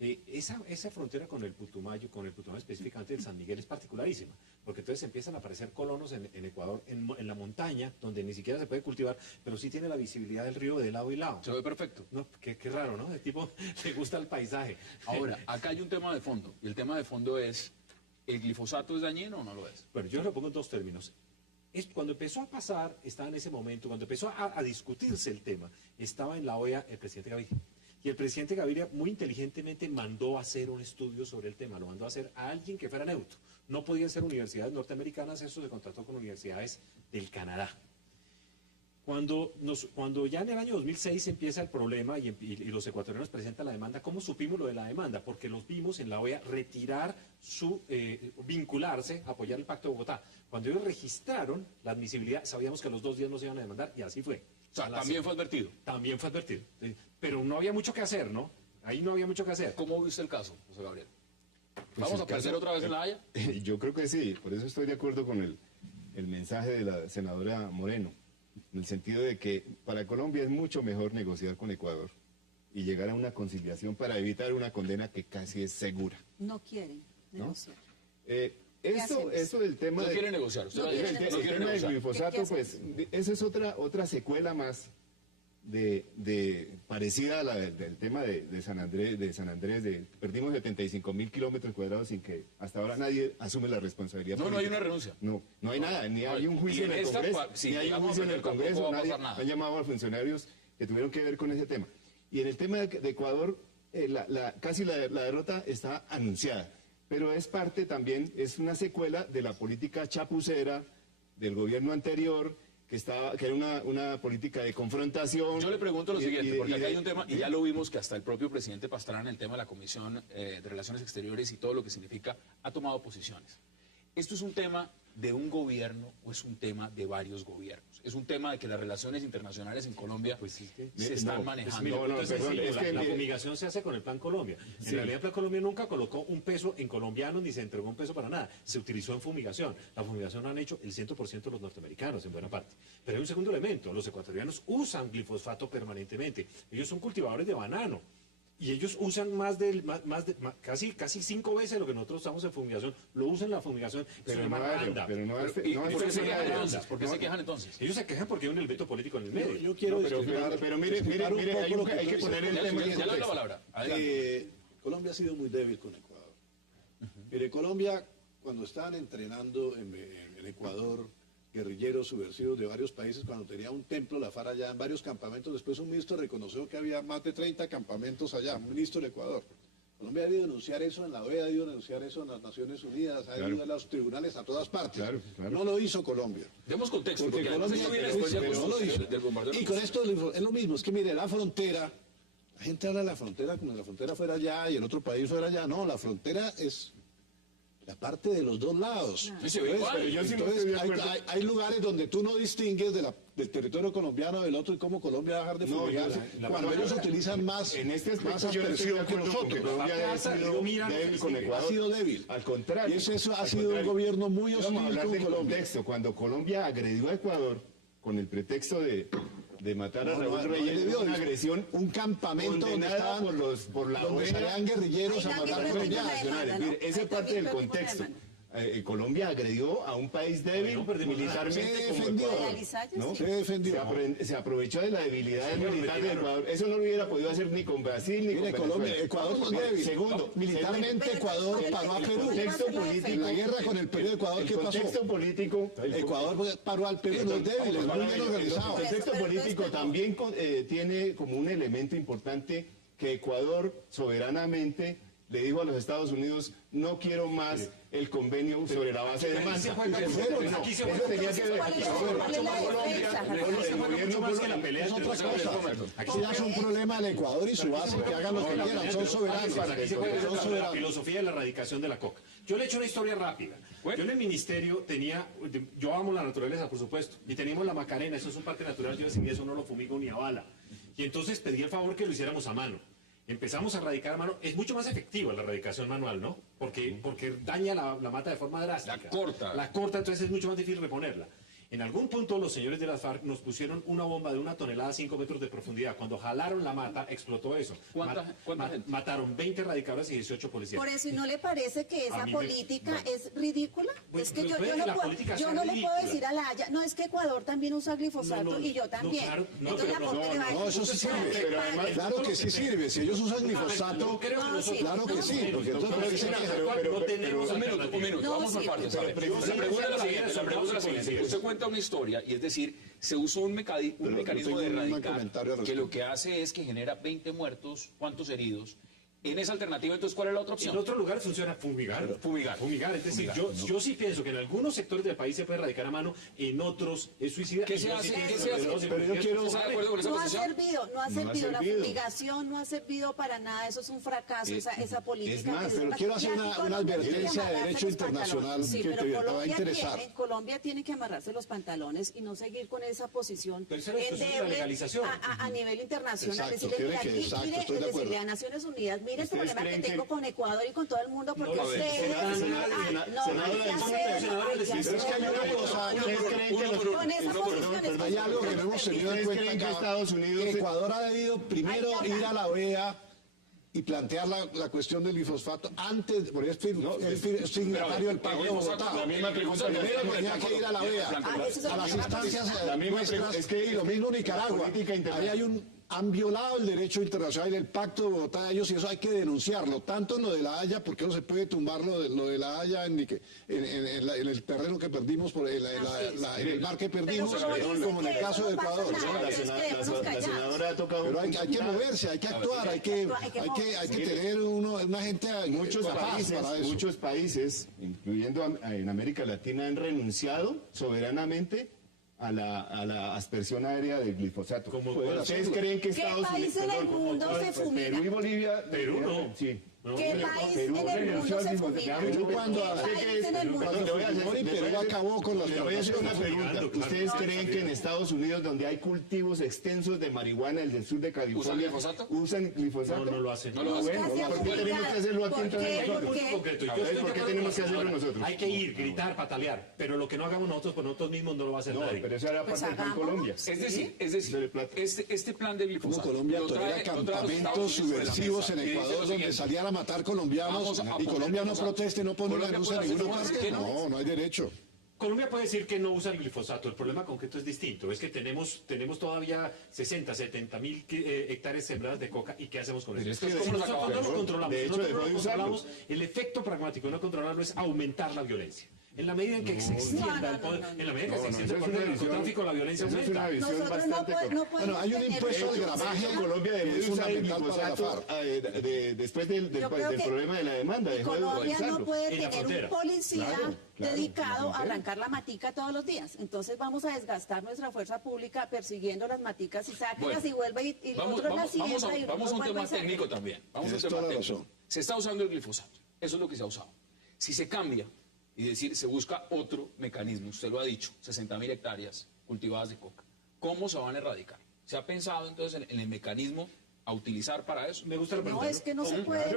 Esa frontera con el Putumayo específicamente del San Miguel es particularísima, porque entonces empiezan a aparecer colonos en Ecuador, en la montaña, donde ni siquiera se puede cultivar, pero sí tiene la visibilidad del río de lado y lado. Se ve perfecto. No, qué raro, ¿no? El tipo le gusta el paisaje. Ahora, acá hay un tema de fondo, y el tema de fondo es, ¿el glifosato es dañino o no lo es? Bueno, yo lo pongo en dos términos. Cuando empezó a pasar, estaba en ese momento, cuando empezó a discutirse el tema, estaba en la OEA el presidente Gaviria. Y el presidente Gaviria muy inteligentemente mandó a hacer un estudio sobre el tema, lo mandó a hacer a alguien que fuera neutro. No podían ser universidades norteamericanas, eso se contrató con universidades del Canadá. Cuando ya en el año 2006 empieza el problema y los ecuatorianos presentan la demanda, ¿cómo supimos lo de la demanda? Porque los vimos en la OEA retirar vincularse, apoyar el Pacto de Bogotá. Cuando ellos registraron la admisibilidad, sabíamos que a los 2 días no se iban a demandar y así fue. O sea, también fue advertido. También fue advertido. Pero no había mucho que hacer, ¿no? Ahí no había mucho que hacer. ¿Cómo viste el caso, José Gabriel? Pues ¿Vamos a perder otra vez en La Haya? Yo creo que sí, por eso estoy de acuerdo con el mensaje de la senadora Moreno, en el sentido de que para Colombia es mucho mejor negociar con Ecuador y llegar a una conciliación para evitar una condena que casi es segura. No quieren negociar. Esto del tema No quiere negociar. Usted No lo ha dicho, quiere el no quiere tema del negociar. glifosato, pues, esa es otra secuela más parecida a la del tema de San Andrés, perdimos 75.000 kilómetros cuadrados sin que hasta ahora nadie asume la responsabilidad. No hay política. una renuncia. No hay nada, ni hay un juicio en el Congreso, si ni hay un llegamos juicio a en el perder, tampoco Congreso, va a nadie pasar nada. han llamado a funcionarios que tuvieron que ver con ese tema. Y en el tema de Ecuador, casi la derrota está anunciada, pero es parte también, es una secuela de la política chapucera del gobierno anterior, que era una política de confrontación. Yo le pregunto lo siguiente, porque acá hay un tema, y ya lo vimos que hasta el propio presidente Pastrana, el tema de la Comisión de Relaciones Exteriores y todo lo que significa, ha tomado posiciones. ¿Esto es un tema de un gobierno o es un tema de varios gobiernos? Es un tema de que las relaciones internacionales en Colombia se están manejando. La fumigación se hace con el Plan Colombia. En realidad el Plan Colombia nunca colocó un peso en colombianos ni se entregó un peso para nada. Se utilizó en fumigación. La fumigación la han hecho el 100% de los norteamericanos en buena parte. Pero hay un segundo elemento. Los ecuatorianos usan glifosato permanentemente. Ellos son cultivadores de banano. Y ellos usan casi 5 veces lo que nosotros usamos en fumigación, lo usan en la fumigación. Pero ¿Por qué se quejan entonces? ¿Por qué se quejan entonces? Ellos se quejan porque hay un elemento político en el medio. Yo quiero pero mire, hay que poner el tema en Ya le doy la contexto. palabra. Adelante. Colombia ha sido muy débil con Ecuador. Mire, Colombia, cuando estaban entrenando en Ecuador, guerrilleros subversivos de varios países, cuando tenía un templo, la FARC allá, en varios campamentos, después un ministro reconoció que había más de 30 campamentos allá, un ministro del Ecuador. Colombia ha ido a denunciar eso en la OEA, ha ido a denunciar eso en las Naciones Unidas, ha ido a los tribunales a todas partes. Claro. No lo hizo Colombia. Demos contexto, Porque porque Colombia esto viene después no lo hizo. del bombardeo. Y con esto es lo mismo, es que mire, la frontera, la gente habla de la frontera como si la frontera fuera allá y el otro país fuera allá. No, la frontera es la parte de los dos lados. Sí, se ve igual. Pero yo sí no estoy de acuerdo. Hay lugares donde tú no distingues del territorio colombiano del otro y cómo Colombia va a dejar de fumigar. Cuando ellos utilizan más aspersión que nosotros. Colombia ha sido débil con Ecuador. Ha sido débil. Al contrario. Y eso ha sido un gobierno muy hostil Vamos a hablar con del Colombia. contexto. Cuando Colombia agredió a Ecuador con el pretexto de matar a Raúl no, Reyes, no, una agresión un campamento donde condenada estaban por la donde OEA, salían guerrilleros a Ahí matar nadie colombianos. pregunta. Mire, esa es parte del Ahí también contexto. pregunta. Colombia agredió a un país débil militarmente. Se defendió. ¿no? Se defendió. Se aprovechó de la debilidad militar de Ecuador. Eso no lo hubiera podido hacer ni con Brasil ni con Colombia. Venezuela. Ecuador no es débil. Segundo, militarmente Ecuador paró a Perú. En la guerra con el Perú de Ecuador, ¿qué pasó? El contexto político. Ecuador paró al Perú, no es débil, es muy bien organizado. El contexto político también tiene como un elemento importante que Ecuador soberanamente le dijo a los Estados Unidos: no quiero más el convenio sobre la base de Mansa. Aquí se Eso tenía que ver. Es otra cosa. Aquí ya es un problema del Ecuador y su base, que hagan lo que quieran, son soberanos. Aquí se juega la filosofía de la erradicación de la coca. Yo le he hecho una historia rápida. Yo en el ministerio yo amo la naturaleza, por supuesto, y teníamos la Macarena, eso es un parque natural, yo sin eso no lo fumigo ni a bala. Y entonces pedí el favor que lo hiciéramos a mano. Empezamos a erradicar a mano. Es mucho más efectiva la erradicación manual, ¿no? Porque daña la mata de forma drástica. La corta, entonces es mucho más difícil reponerla. En algún punto los señores de las FARC nos pusieron una bomba de 1 tonelada a 5 metros de profundidad. Cuando jalaron la mata, explotó eso. ¿Cuánta gente? Mataron 20 radicadores y 18 policías. Por eso, ¿y no le parece que esa política es ridícula? Pues, es que yo puede no que la puedo, política yo sea no le ridícula. puedo decir a la Haya, no, es que Ecuador también usa glifosato y yo también. claro, entonces la Corte le va a decir, No, eso sí sirve. Claro que sí sirve. Si ellos usan glifosato, claro que sí. Porque entonces no tenemos un minuto, vamos por partes. La pregunta es la siguiente. Usted cuenta una historia, y es decir, se usó un mecanismo de erradicar que lo que hace es que genera 20 muertos, ¿cuántos heridos? En esa alternativa, entonces, ¿cuál es la otra opción? En otro lugar funciona fumigar. Es decir, yo sí pienso que en algunos sectores del país se puede erradicar a mano, en otros es suicida. ¿Qué se hace? Pero yo quiero... ¿Está de acuerdo con esa no ha posición? servido, la fumigación no ha servido para nada, eso es un fracaso, esa política. Es más, pero quiero hacer una advertencia de derecho internacional sí, que pero te va a interesar. En Colombia tiene que amarrarse los pantalones y no seguir con esa posición a nivel internacional. Exacto, Decirle, mira, tiene que- aquí, mire, estoy de acuerdo. decirle a Naciones Unidas, mire el ¿Ustedes problema que creen tengo con Ecuador y con todo el mundo, porque a ver, ustedes... Hay algo que no hemos tenido en cuenta acá, Estados Unidos... que Ecuador ha debido primero ir a la OEA y plantear la cuestión del glifosato antes, porque es signatario del Pacto de Bogotá. La misma pregunta. Primero tenía que ir a la OEA, a las instancias nuestras, y lo mismo Nicaragua. Ahí han violado el derecho internacional y el Pacto de Bogotá, ellos, y eso hay que denunciarlo, tanto en lo de la Haya, porque no se puede tumbar lo de la Haya en el terreno que perdimos, en el mar que perdimos, como en el caso de Ecuador. La senadora ha tocado... Pero hay que moverse, hay que actuar, hay que tener una gente capaz para eso. Muchos países, incluyendo en América Latina, han renunciado soberanamente a la aspersión aérea del glifosato. ¿Ustedes creen que Estados Unidos... ¿Qué país en el mundo se fumiga? Perú y Bolivia... Perú no. Sí. ¿Qué país en el mundo se fumiga? Perú acabó con las... Le voy a hacer una pregunta. ¿Ustedes creen que en Estados Unidos, donde hay cultivos extensos de marihuana, el del sur de California, usan glifosato? No lo hacen. Bueno, ¿por qué tenemos que hacerlo aquí entonces nosotros? ¿Por qué tenemos que hacerlo nosotros? Hay que ir, gritar, patalear, pero lo que no hagamos nosotros, pues nosotros mismos no lo va a hacer nadie. Pero eso era parte de Colombia. Es decir, este plan de glifosato... Colombia tolera campamentos subversivos en Ecuador donde salían a matar colombianos y Colombia no proteste, no pone una denuncia en ninguna parte. No hay derecho. Colombia puede decir que no usa el glifosato. El problema concreto es distinto. Es que tenemos todavía 60, 70 mil hectáreas sembradas de coca. ¿Y qué hacemos con eso? Si nosotros no lo controlamos, el efecto pragmático de no controlarlo es aumentar la violencia. En la medida en que se extienda el poder, en la medida que se extienda el poder del narcotráfico, la violencia aumenta. Es una visión bastante... Bueno, hay un impuesto al gramaje en Colombia de usar el glifosato después del problema de la demanda. Colombia no puede tener un policía dedicado a arrancar la matica todos los días. Entonces vamos a desgastar nuestra fuerza pública persiguiendo las maticas y sáquenlas y vuelve y el otro la siembra. Vamos a un tema técnico también. Se está usando el glifosato. Eso es lo que se ha usado. Si se cambia, y decir, se busca otro mecanismo, usted lo ha dicho, 60.000 hectáreas cultivadas de coca. ¿Cómo se van a erradicar? ¿Se ha pensado entonces en el mecanismo a utilizar para eso? Me gusta la pregunta. No, es que no se puede.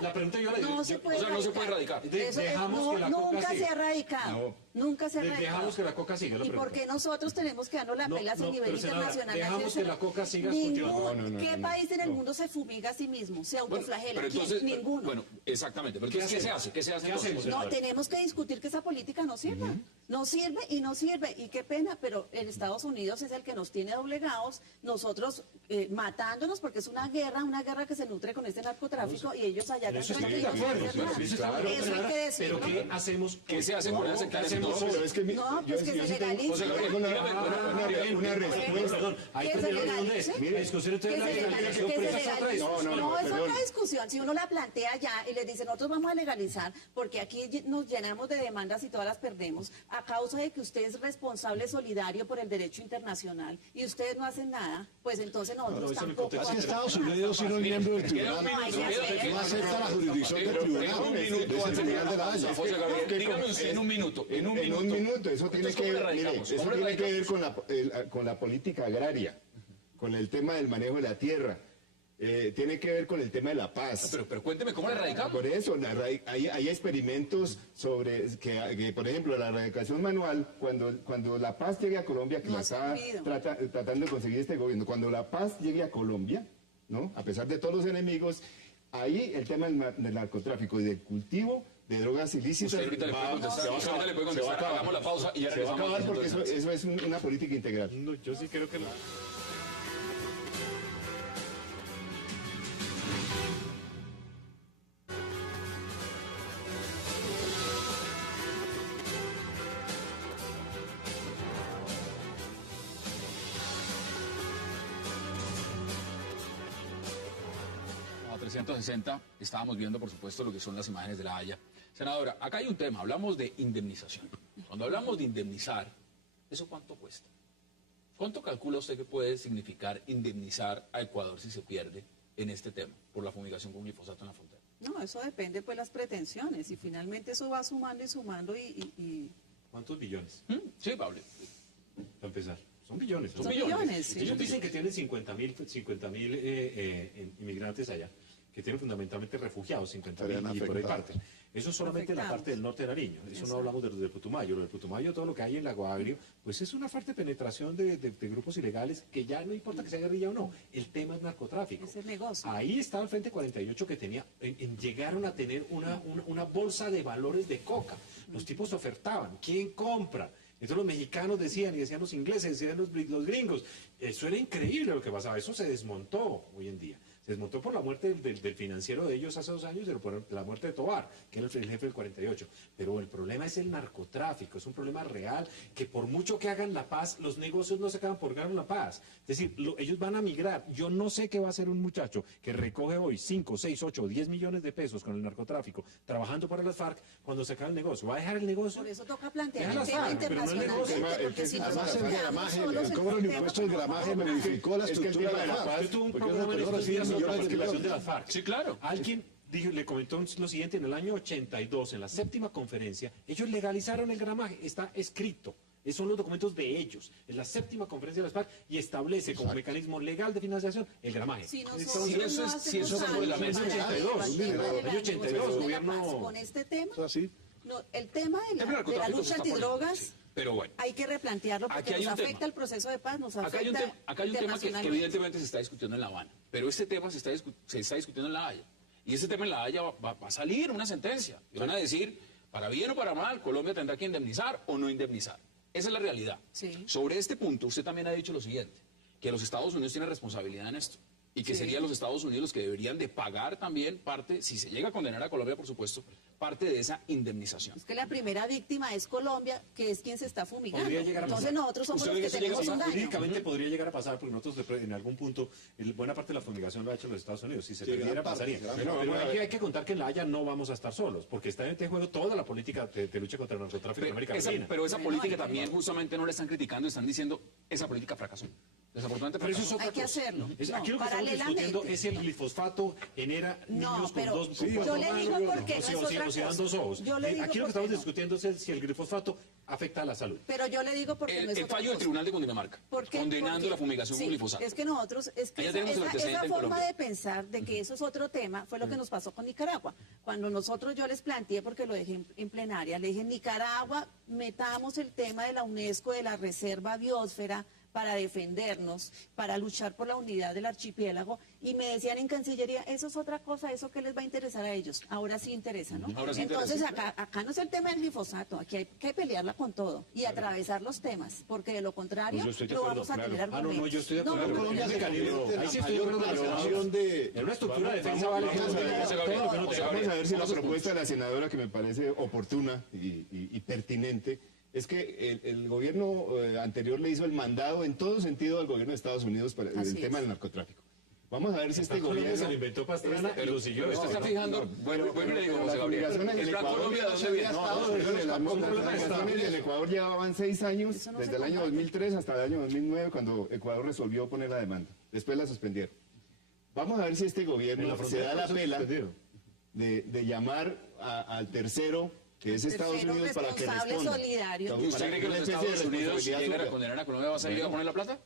La pregunta yo la digo. No se puede erradicar. Dejamos que la coca nunca se ha erradicado. Nunca se ha erradicado. Dejamos que la coca siga. ¿Y por qué nosotros tenemos que darnos las pelas a nivel pero, senadora, internacional? dejamos que la coca siga ¿Qué país en el mundo se fumiga a sí mismo? Se autoflagela. Pero entonces, Ninguno. Bueno, exactamente. Pero entonces, ¿qué se hace? ¿Qué se hace entonces? No, tenemos que discutir que esa política no sirve. No sirve y no sirve. Y qué pena, pero en Estados Unidos es el que nos tiene doblegados, nosotros matándonos, porque es una guerra que se nutre con este narcotráfico, y ellos allá Eso estoy de acuerdo. Eso hay que decirlo. Pero ¿qué hacemos? ¿Qué se hace con esas sectarias? No, pues que se legalice. Una respuesta. Perdón, ahí ¿Que se legalice? la discusión entre la legalización, Que pero se esa es otra legalice. discusión. No, es otra discusión. Si uno la plantea ya y les dice, nosotros vamos a legalizar, porque aquí nos llenamos de demandas y todas las perdemos, a causa de que usted es responsable solidario por el derecho internacional y ustedes no hacen nada, pues entonces nosotros tampoco. Así Estados Unidos, si no es miembro del tribunal, no acepta la jurisdicción del tribunal, del tribunal de la Haya. Dígame usted en un minuto. En un minuto, eso tiene que ver con la política agraria, con el tema del manejo de la tierra, tiene que ver con el tema de la paz. Pero cuénteme, ¿cómo la erradicamos? Por eso, hay experimentos sobre que, por ejemplo, la erradicación manual, cuando la paz llegue a Colombia, que la está tratando de conseguir este gobierno, cuando la paz llegue a Colombia, ¿no? A pesar de todos los enemigos, ahí el tema del narcotráfico y del cultivo de drogas ilícitas Usted ahorita le puede contestar, hagamos la pausa y ya se va a regresamos. acabar porque eso es una política integral. No, yo sí creo que no. A 360 estábamos viendo, por supuesto, lo que son las imágenes de La Haya. Senadora, acá hay un tema, hablamos de indemnización. Cuando hablamos de indemnizar, ¿eso cuánto cuesta? ¿Cuánto calcula usted que puede significar indemnizar a Ecuador si se pierde en este tema por la fumigación con glifosato en la frontera? No, eso depende pues las pretensiones y finalmente eso va sumando y sumando y... ¿Cuántos billones? Sí, Pablo. Para empezar. Son billones. Son billones, sí. Ellos dicen que tienen 50.000 inmigrantes allá, que tienen fundamentalmente refugiados, 50.000 y por ahí parte. Eso es solamente la parte del norte de Nariño. Eso no hablamos del Putumayo. Lo del Putumayo, todo lo que hay en Lago Agrio, pues es una fuerte penetración de grupos ilegales que ya no importa que sea guerrilla o no. El tema es narcotráfico. Es el negocio. Ahí estaba el Frente 48 que tenía, llegaron a tener una bolsa de valores de coca. Los tipos ofertaban. ¿Quién compra? Entonces los mexicanos decían, y decían los ingleses, decían los gringos. Eso era increíble lo que pasaba. Eso se desmontó hoy en día. Se desmontó por la muerte del financiero de ellos hace 2 años, por la muerte de Tobar, que era el jefe del 48. Pero el problema es el narcotráfico, es un problema real, que por mucho que hagan la paz, los negocios no se acaban por ganar la paz. Es decir, ellos van a migrar. Yo no sé qué va a hacer un muchacho que recoge hoy 5, 6, 8, 10 millones de pesos con el narcotráfico, trabajando para las FARC, cuando se acabe el negocio. ¿Va a dejar el negocio? Por eso toca plantear el Deja tema las FARC, pero no el negocio. internacionalmente, porque si Además, nosotros el quedamos gramaje, solos el en cobro este del impuesto del tema, gramaje modificó la estructura de la paz. Yo tuve un Porque programa en ellos estos días sobre la millones de participación de pesos. las FARC. Sí, claro. Alguien le comentó lo siguiente: en el año 82, en la 7ª conferencia, ellos legalizaron el gramaje, está escrito. Esos son los documentos de ellos, en la 7ª conferencia de las FARC, y establece como mecanismo legal de financiación el gramaje. Si eso es sobre la mesa. El año 82, gobierno... Con este tema, Así. no, el tema de la lucha antidrogas, pero bueno, hay que replantearlo porque nos afecta el proceso de paz, nos afecta acá hay un tema que evidentemente se está discutiendo en La Habana, pero este tema se está discutiendo en La Haya. Y ese tema en La Haya va a salir una sentencia. Y van a decir, para bien o para mal, Colombia tendrá que indemnizar o no indemnizar. Esa es la realidad. Sí. Sobre este punto, usted también ha dicho lo siguiente, que los Estados Unidos tienen responsabilidad en esto. Y que serían los Estados Unidos los que deberían de pagar también parte, si se llega a condenar a Colombia, por supuesto, parte de esa indemnización. Es que la primera víctima es Colombia, que es quien se está fumigando. Podría llegar a pasar. Entonces nosotros somos los que tenemos un daño. Jurídicamente podría llegar a pasar, porque nosotros en algún punto, buena parte de la fumigación lo ha hecho los Estados Unidos. Si se perdiera, pasaría. Pero hay que contar que en La Haya no vamos a estar solos, porque está en este juego toda la política de lucha contra el narcotráfico en América Latina. Pero esa política también justamente no la están criticando, están diciendo, esa política fracasó. Desafortunadamente pero eso es hay que hacerlo. Aquí lo que estamos discutiendo es el glifosato genera niños con dos yo le digo porque dos ojos. Aquí lo que estamos discutiendo es si el glifosato afecta a la salud. Pero yo le digo porque no es El otra fallo del cosa. Tribunal de Cundinamarca, ¿Por qué? condenando Porque- la fumigación sí, con glifosato. Es que nosotros, es que Allá esa, tenemos el antecedente esa en forma Colombia. de pensar de que eso es otro tema fue lo que nos pasó con Nicaragua. Cuando yo les planteé, porque lo dejé en plenaria, le dije, Nicaragua, metamos el tema de la UNESCO, de la Reserva Biosfera, para defendernos, para luchar por la unidad del archipiélago, y me decían en Cancillería, eso es otra cosa, eso que les va a interesar a ellos. Ahora sí interesa, ¿no? Ahora sí Entonces interesa. acá no es el tema del glifosato, aquí hay que pelearla con todo y atravesar los temas, porque de lo contrario Pues yo estoy de no acuerdo, vamos a tener claro. argumentos. No, yo estoy de No, acuerdo. Colombia se convierte en Ahí la sí estoy de mayor acuerdo con la nación de... En una estructura de defensa vale Vamos a ver, todo lo que no Vamos tengamos. a ver si la propuesta de la senadora, que me parece oportuna y pertinente, es que el gobierno anterior le hizo el mandado en todo sentido al gobierno de Estados Unidos para Así el tema es. del narcotráfico. Vamos a ver si este Colombia gobierno... se lo inventó Pastrana y lo siguió. Pero usted está fijando, bueno, le digo, José Las Gabriel, fumigaciones ¿el en plan Ecuador, Colombia de dónde viene? las fumigaciones en Ecuador llevaban 6 años, Eso no desde se el año comparte. 2003 hasta el año 2009, cuando Ecuador resolvió poner la demanda. Después la suspendieron. Vamos a ver si este En la gobierno se frontera da la no se pela suspendió. de llamar al tercero, que es Estados Tercero Unidos, para que responsable responda. solidario. ¿Y usted cree que los Una especie de Estados Unidos, si responsabilidad llegan a social. condenar a Colombia, va a salir a poner la plata?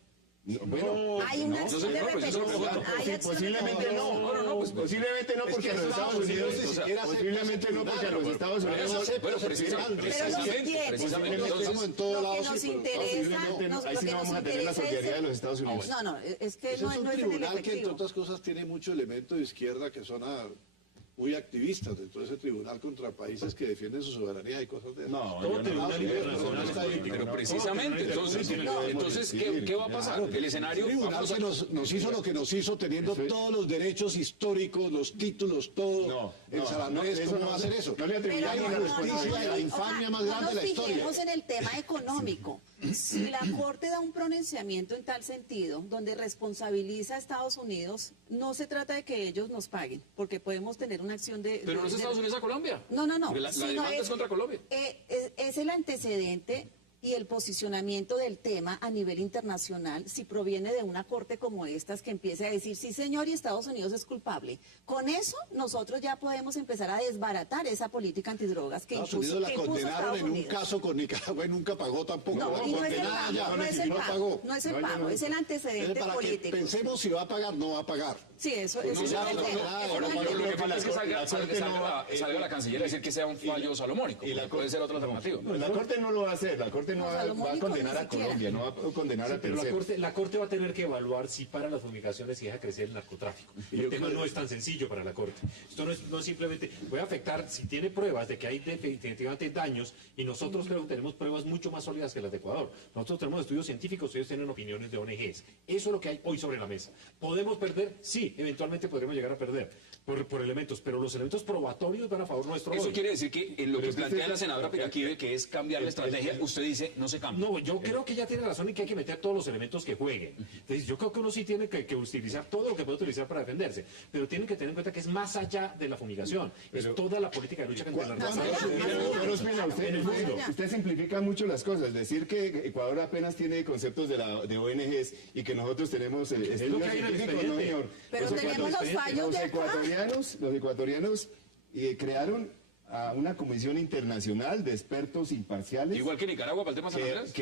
Bueno, Hay una acción de no, pues eso repetición. lo pregunto. Hay sí, acción de posiblemente repetición. no. Posiblemente no, porque a los Estados Unidos, ni siquiera posiblemente no, porque a los Estados Unidos, Bueno, precisamente, Estamos en todo Lo lado, que nos sí, pero interesa, posiblemente ahí sí no vamos a tener la solidaridad de los Estados Unidos. No, no, es que Ese no es un es en el tribunal que, entre efectivo. otras cosas, tiene mucho elemento de izquierda que son muy activistas dentro de ese tribunal contra países que defienden su soberanía y cosas de eso. No, Todo tribunal internacional está ahí. Pero precisamente, entonces ¿qué va a pasar? El escenario... El tribunal vamos a- que nos hizo lo que nos hizo, teniendo todos los derechos históricos, los títulos, todo. El Salamés, ¿cómo va a hacer eso? No le atribuyan Hay la una justicia y la infamia más grande de la No nos historia. fijemos en el tema económico. Si la Corte da un pronunciamiento en tal sentido, donde responsabiliza a Estados Unidos, no se trata de que ellos nos paguen, porque podemos tener una acción de... Pero no es Estados Unidos a Colombia. No. Porque la sino demanda es contra Colombia. Es el antecedente y el posicionamiento del tema a nivel internacional, si proviene de una corte como estas que empiece a decir, sí señor, y Estados Unidos es culpable. Con eso nosotros ya podemos empezar a desbaratar esa política antidrogas que Estados impuso, Unidos la que impuso condenaron Estados en un Unidos. caso con Nicaragua y nunca pagó tampoco. No, y no es el Condenada pago, ya, no es el no pago, pagó. no es el pago, es el antecedente Para que político. pensemos si va a pagar, no va a pagar. Sí, eso No, es el ahora, tema. lo que falta es que la salga la canciller a decir que sea un fallo salomónico. y la Puede ser otra alternativa. La Corte no lo va a hacer, la Corte no No, va a salomónico condenar ni a siquiera. Colombia, no va a condenar a Pero terceros. la corte va a tener que evaluar si para las fumigaciones y deja crecer el narcotráfico. El tema no es tan sencillo para la Corte. Esto no es simplemente, puede afectar, si tiene pruebas de que hay definitivamente daños, y nosotros creo que tenemos pruebas mucho más sólidas que las de Ecuador. Nosotros tenemos estudios científicos, ellos tienen opiniones de ONGs. Eso es lo que hay hoy sobre la mesa. ¿Podemos perder? Sí, eventualmente podremos llegar a perder por elementos, pero los elementos probatorios van a favor nuestro Eso hoy. quiere decir que en lo que plantea la senadora Piraquive, que es cambiar la estrategia, usted dice, no se cambia. No, yo creo que ya tiene razón y que hay que meter todos los elementos que jueguen. Entonces, yo creo que uno sí tiene que utilizar todo lo que puede utilizar para defenderse, pero tienen que tener en cuenta que es más allá de la fumigación, es toda la política de lucha contra la narcotráfico. Pero espera, usted simplifica mucho las cosas. Decir que Ecuador apenas tiene conceptos de ONGs y que nosotros tenemos estudios que hay en el científicos, no, expediente. señor. Pero tenemos los fallos de acá. Los ecuatorianos crearon a una comisión internacional de expertos imparciales Igual que Nicaragua para el tema San Andrés.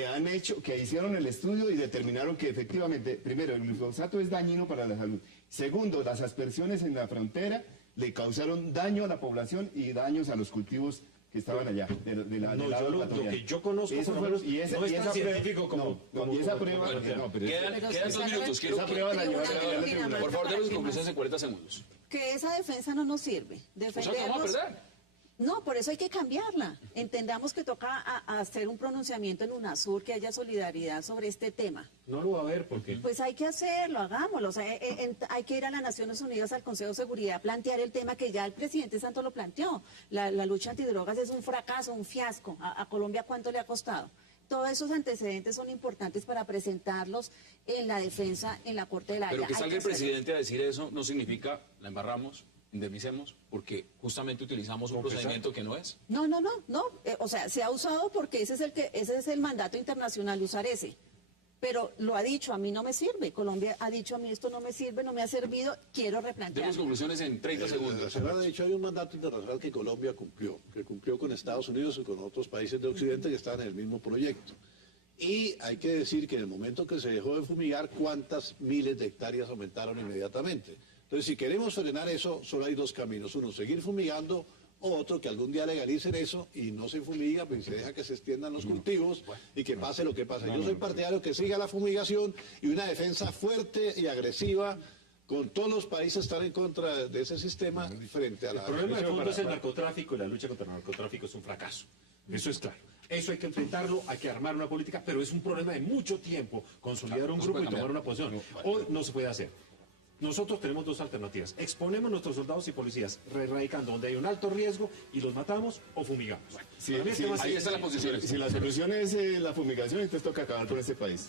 que hicieron el estudio y determinaron que efectivamente, primero, el glifosato es dañino para la salud. Segundo, las aspersiones en la frontera le causaron daño a la población y daños a los cultivos que estaban allá, del lado Lo ecuatoriano. que yo conozco Eso por lo fueron- menos, y esa- no es y tan esa prueba- científico como... y esa prueba... Bueno, no, pero quedan Pero 2 minutos. Quiero esa prueba la lleva Tribunal de Cundinamarca, por favor, de los ¿para qué conclusiones más? en 40 segundos. Que esa defensa no nos sirve. O sea, que vamos a Defendernos. perder. No, por eso hay que cambiarla. Entendamos que toca a hacer un pronunciamiento en UNASUR, que haya solidaridad sobre este tema. No lo va a haber porque... Pues hay que hacerlo, hagámoslo. O sea, hay que ir a las Naciones Unidas, al Consejo de Seguridad, plantear el tema que ya el presidente Santos lo planteó. La lucha antidrogas es un fracaso, un fiasco. A Colombia, ¿cuánto le ha costado? Todos esos antecedentes son importantes para presentarlos en la defensa en la Corte de la Haya. Pero que Hay salga el hacerlo. presidente a decir eso no significa la embarramos, indemnicemos, porque justamente utilizamos un procedimiento que no es. No. O sea, se ha usado porque ese es el mandato internacional, usar ese. pero lo ha dicho, a mí no me sirve. Colombia ha dicho, a mí esto no me sirve, no me ha servido, quiero replantear. Demos conclusiones en 30 segundos. Se ha dicho, hay un mandato internacional que Colombia cumplió, que cumplió con Estados Unidos y con otros países de Occidente que están en el mismo proyecto. Y hay que decir que en el momento que se dejó de fumigar, cuántas miles de hectáreas aumentaron inmediatamente. Entonces, si queremos frenar eso, solo hay dos caminos. Uno, seguir fumigando, o otro, que algún día legalicen eso y no se fumiga, pues se deja que se extiendan los cultivos y que pase lo que pase. Yo soy partidario que siga la fumigación y una defensa fuerte y agresiva con todos los países están en contra de ese sistema frente a la... El problema de fondo es el narcotráfico y la lucha contra el narcotráfico es un fracaso. Eso es claro. Eso hay que enfrentarlo, hay que armar una política, pero es un problema de mucho tiempo consolidar un grupo y tomar una posición. Hoy no se puede hacer. Nosotros tenemos dos alternativas. Exponemos a nuestros soldados y policías radicando donde hay un alto riesgo y los matamos o fumigamos. Sí, Ahí está la posición. Si la solución es la fumigación, entonces toca acabar con este país.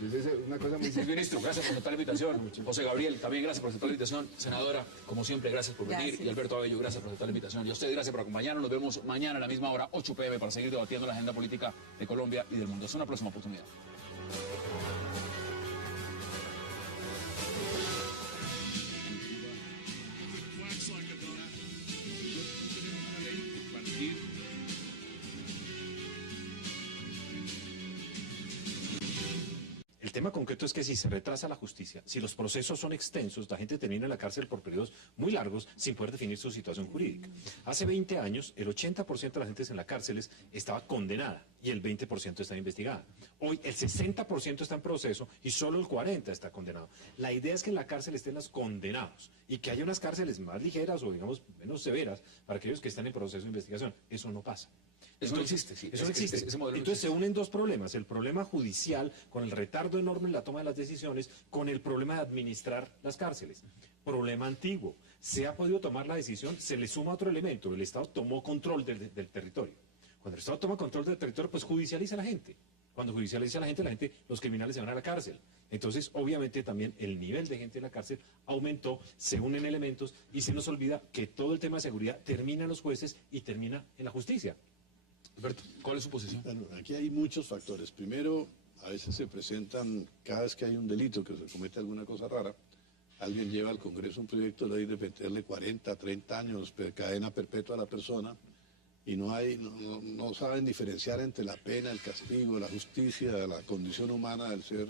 Entonces, una cosa muy Señor ministro, gracias por aceptar la invitación. José Gabriel, también gracias por aceptar la invitación. Senadora, como siempre, gracias por venir. Gracias. Y Alberto Abello, gracias por aceptar la invitación. Y a ustedes, gracias por acompañarnos. Nos vemos mañana a la misma hora, 8 p.m., para seguir debatiendo la agenda política de Colombia y del mundo. Hasta una próxima oportunidad. El tema concreto es que si se retrasa la justicia, si los procesos son extensos, la gente termina en la cárcel por periodos muy largos sin poder definir su situación jurídica. Hace 20 años, el 80% de la gente en las cárceles estaba condenada y el 20% estaba investigada. Hoy el 60% está en proceso y solo el 40% está condenado. La idea es que en la cárcel estén los condenados y que haya unas cárceles más ligeras o, digamos, menos severas para aquellos que están en proceso de investigación. Eso no pasa. Eso no existe, sí. Eso no existe. Ese modelo no Entonces se existe. unen dos problemas, el problema judicial con el retardo enorme en la toma de las decisiones, con el problema de administrar las cárceles. Problema antiguo. Se ha podido tomar la decisión, se le suma otro elemento, el Estado tomó control del territorio. Cuando el Estado toma control del territorio, pues judicializa a la gente. Cuando judicializa a la gente, los criminales se van a la cárcel. Entonces, obviamente, también el nivel de gente en la cárcel aumentó, se unen elementos y se nos olvida que todo el tema de seguridad termina en los jueces y termina en la justicia. Alberto, ¿cuál es su posición? Bueno, aquí hay muchos factores. Primero, a veces se presentan, cada vez que hay un delito, que se comete alguna cosa rara, alguien lleva al Congreso un proyecto de ley de meterle 40, 30 años, cadena perpetua a la persona, y no saben diferenciar entre la pena, el castigo, la justicia, la condición humana del ser.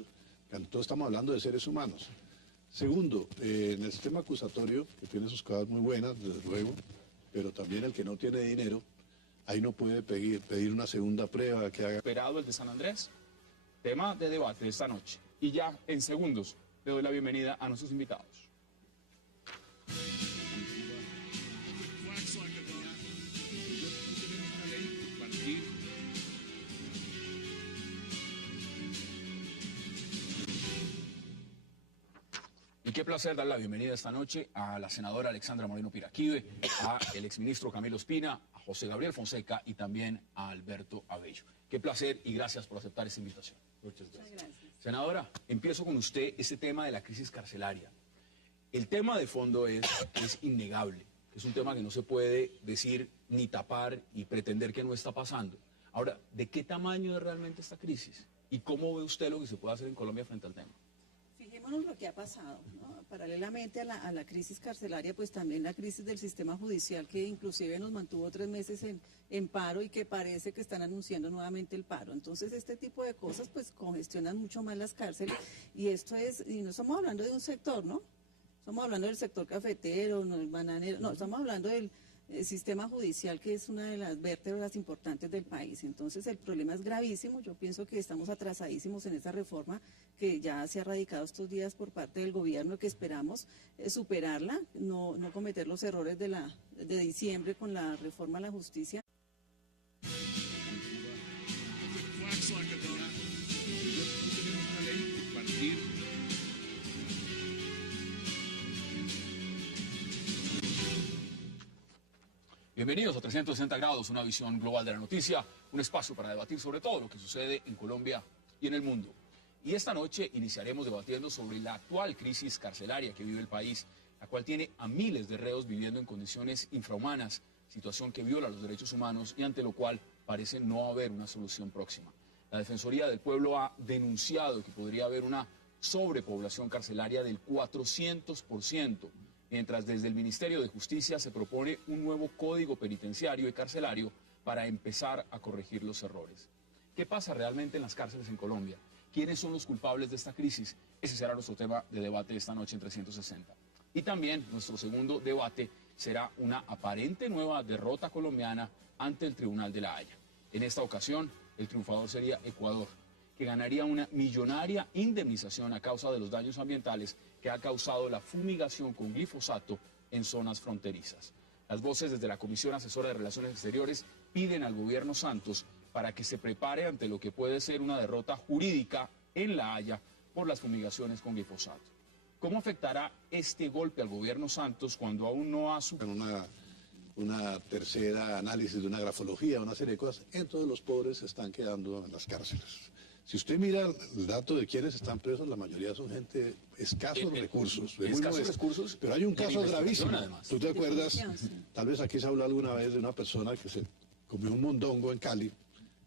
Todos estamos hablando de seres humanos. Segundo, en el sistema acusatorio, que tiene sus cosas muy buenas, desde luego, pero también el que no tiene dinero, ahí no puede pedir una segunda prueba que haga... Esperado el de San Andrés, tema de debate de esta noche. Y ya en segundos le doy la bienvenida a nuestros invitados. Y qué placer dar la bienvenida esta noche a la senadora Alexandra Moreno Piraquive, a el exministro Camilo Espina, a José Gabriel Fonseca y también a Alberto Abello. Qué placer y gracias por aceptar esta invitación. Muchas gracias. Senadora, empiezo con usted este tema de la crisis carcelaria. El tema de fondo es innegable, es un tema que no se puede decir ni tapar y pretender que no está pasando. Ahora, ¿de qué tamaño es realmente esta crisis? ¿Y cómo ve usted lo que se puede hacer en Colombia frente al tema? Fijémonos lo que ha pasado, ¿no? Paralelamente a la crisis carcelaria, pues también la crisis del sistema judicial, que inclusive nos mantuvo 3 meses en paro y que parece que están anunciando nuevamente el paro. Entonces, este tipo de cosas pues congestionan mucho más las cárceles y y no estamos hablando de un sector, ¿no? Estamos hablando del sector cafetero, no, el bananero, no, estamos hablando del sistema judicial, que es una de las vértebras importantes del país. Entonces el problema es gravísimo. Yo pienso que estamos atrasadísimos en esa reforma que ya se ha radicado estos días por parte del gobierno, que esperamos superarla, no cometer los errores de diciembre con la reforma a la justicia. Bienvenidos a 360 grados, una visión global de la noticia, un espacio para debatir sobre todo lo que sucede en Colombia y en el mundo. Y esta noche iniciaremos debatiendo sobre la actual crisis carcelaria que vive el país, la cual tiene a miles de reos viviendo en condiciones infrahumanas, situación que viola los derechos humanos y ante lo cual parece no haber una solución próxima. La Defensoría del Pueblo ha denunciado que podría haber una sobrepoblación carcelaria del 400%, mientras desde el Ministerio de Justicia se propone un nuevo código penitenciario y carcelario para empezar a corregir los errores. ¿Qué pasa realmente en las cárceles en Colombia? ¿Quiénes son los culpables de esta crisis? Ese será nuestro tema de debate esta noche en 360. Y también nuestro segundo debate será una aparente nueva derrota colombiana ante el Tribunal de la Haya. En esta ocasión, el triunfador sería Ecuador, que ganaría una millonaria indemnización a causa de los daños ambientales que ha causado la fumigación con glifosato en zonas fronterizas. Las voces desde la Comisión Asesora de Relaciones Exteriores piden al gobierno Santos para que se prepare ante lo que puede ser una derrota jurídica en La Haya por las fumigaciones con glifosato. ¿Cómo afectará este golpe al gobierno Santos cuando aún no ha superado una tercera análisis de una grafología, una serie de cosas? Entonces los pobres se están quedando en las cárceles. Si usted mira el dato de quienes están presos, la mayoría son gente escasos recursos, de muy modestos. Recursos, pero hay un caso gravísimo. Además. ¿Tú te acuerdas? Tal vez aquí se habló alguna vez de una persona que se comió un mondongo en Cali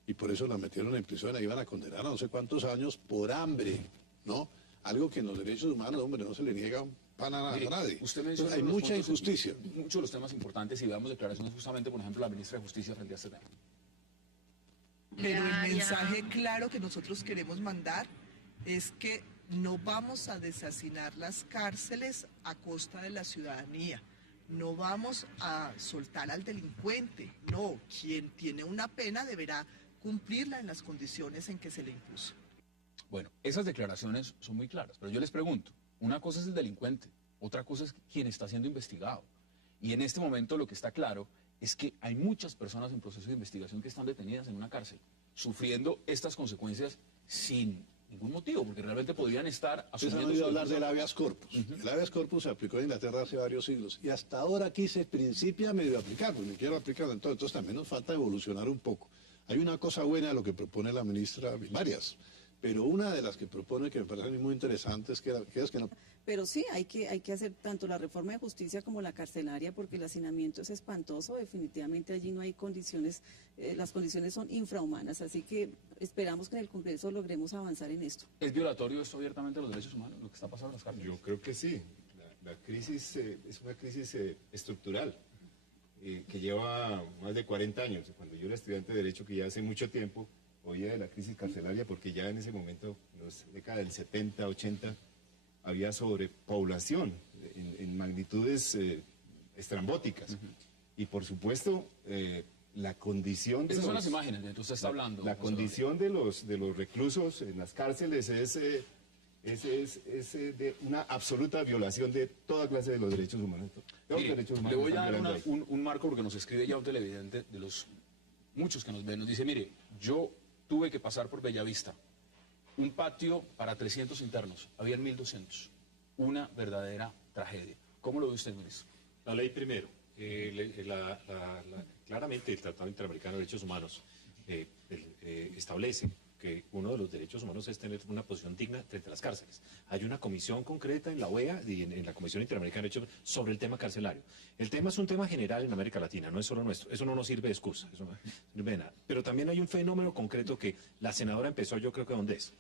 y por eso la metieron en prisión y iban a condenar a no sé cuántos años por hambre, ¿no? Algo que en los derechos humanos, hombre, no se le niega un pan a nadie. Entonces, hay mucha injusticia. Muchos de los temas importantes y veamos declaraciones justamente, por ejemplo, la ministra de Justicia frente a este tema. Pero el mensaje claro que nosotros queremos mandar es que no vamos a deshacinar las cárceles a costa de la ciudadanía. No vamos a soltar al delincuente. No, quien tiene una pena deberá cumplirla en las condiciones en que se le impuso. Bueno, esas declaraciones son muy claras, pero yo les pregunto, una cosa es el delincuente, otra cosa es quien está siendo investigado. Y en este momento lo que está claro es que hay muchas personas en proceso de investigación que están detenidas en una cárcel, sufriendo estas consecuencias sin ningún motivo, porque realmente podrían estar asumiendo... Ustedes han oído hablar del habeas corpus. El habeas corpus se aplicó en Inglaterra hace varios siglos y hasta ahora aquí se principia medio aplicar, pues ni quiero aplicarlo en todo, entonces también nos falta evolucionar un poco. Hay una cosa buena de lo que propone la ministra, varias, pero una de las que propone que me parece a mí muy interesante es que no... Pero sí, hay que hacer tanto la reforma de justicia como la carcelaria, porque el hacinamiento es espantoso, definitivamente allí no hay condiciones, las condiciones son infrahumanas, así que esperamos que en el Congreso logremos avanzar en esto. ¿Es violatorio esto abiertamente de los derechos humanos, lo que está pasando en las cárceles? Yo creo que sí. La crisis es una crisis estructural que lleva más de 40 años. Cuando yo era estudiante de Derecho, que ya hace mucho tiempo, oía de la crisis carcelaria, porque ya en ese momento, en la década del 70, 80, había sobrepoblación en magnitudes estrambóticas. Y por supuesto, la condición de Esas son las imágenes de que usted está hablando. La condición de los reclusos en las cárceles es de una absoluta violación de toda clase de los derechos humanos. Mire, le voy a dar un marco porque nos escribe ya un televidente de los muchos que nos ven. Nos dice, mire, yo tuve que pasar por Bellavista. Un patio para 300 internos, habían 1.200. Una verdadera tragedia. ¿Cómo lo ve usted, ministro? La ley primero. Claramente el Tratado Interamericano de Derechos Humanos establece que uno de los derechos humanos es tener una posición digna frente a las cárceles. Hay una comisión concreta en la OEA y en la Comisión Interamericana de Derechos Humanos sobre el tema carcelario. El tema es un tema general en América Latina, no es solo nuestro. Eso no nos sirve de excusa, eso no sirve de nada. Pero también hay un fenómeno concreto que la senadora empezó, yo creo que ¿dónde es?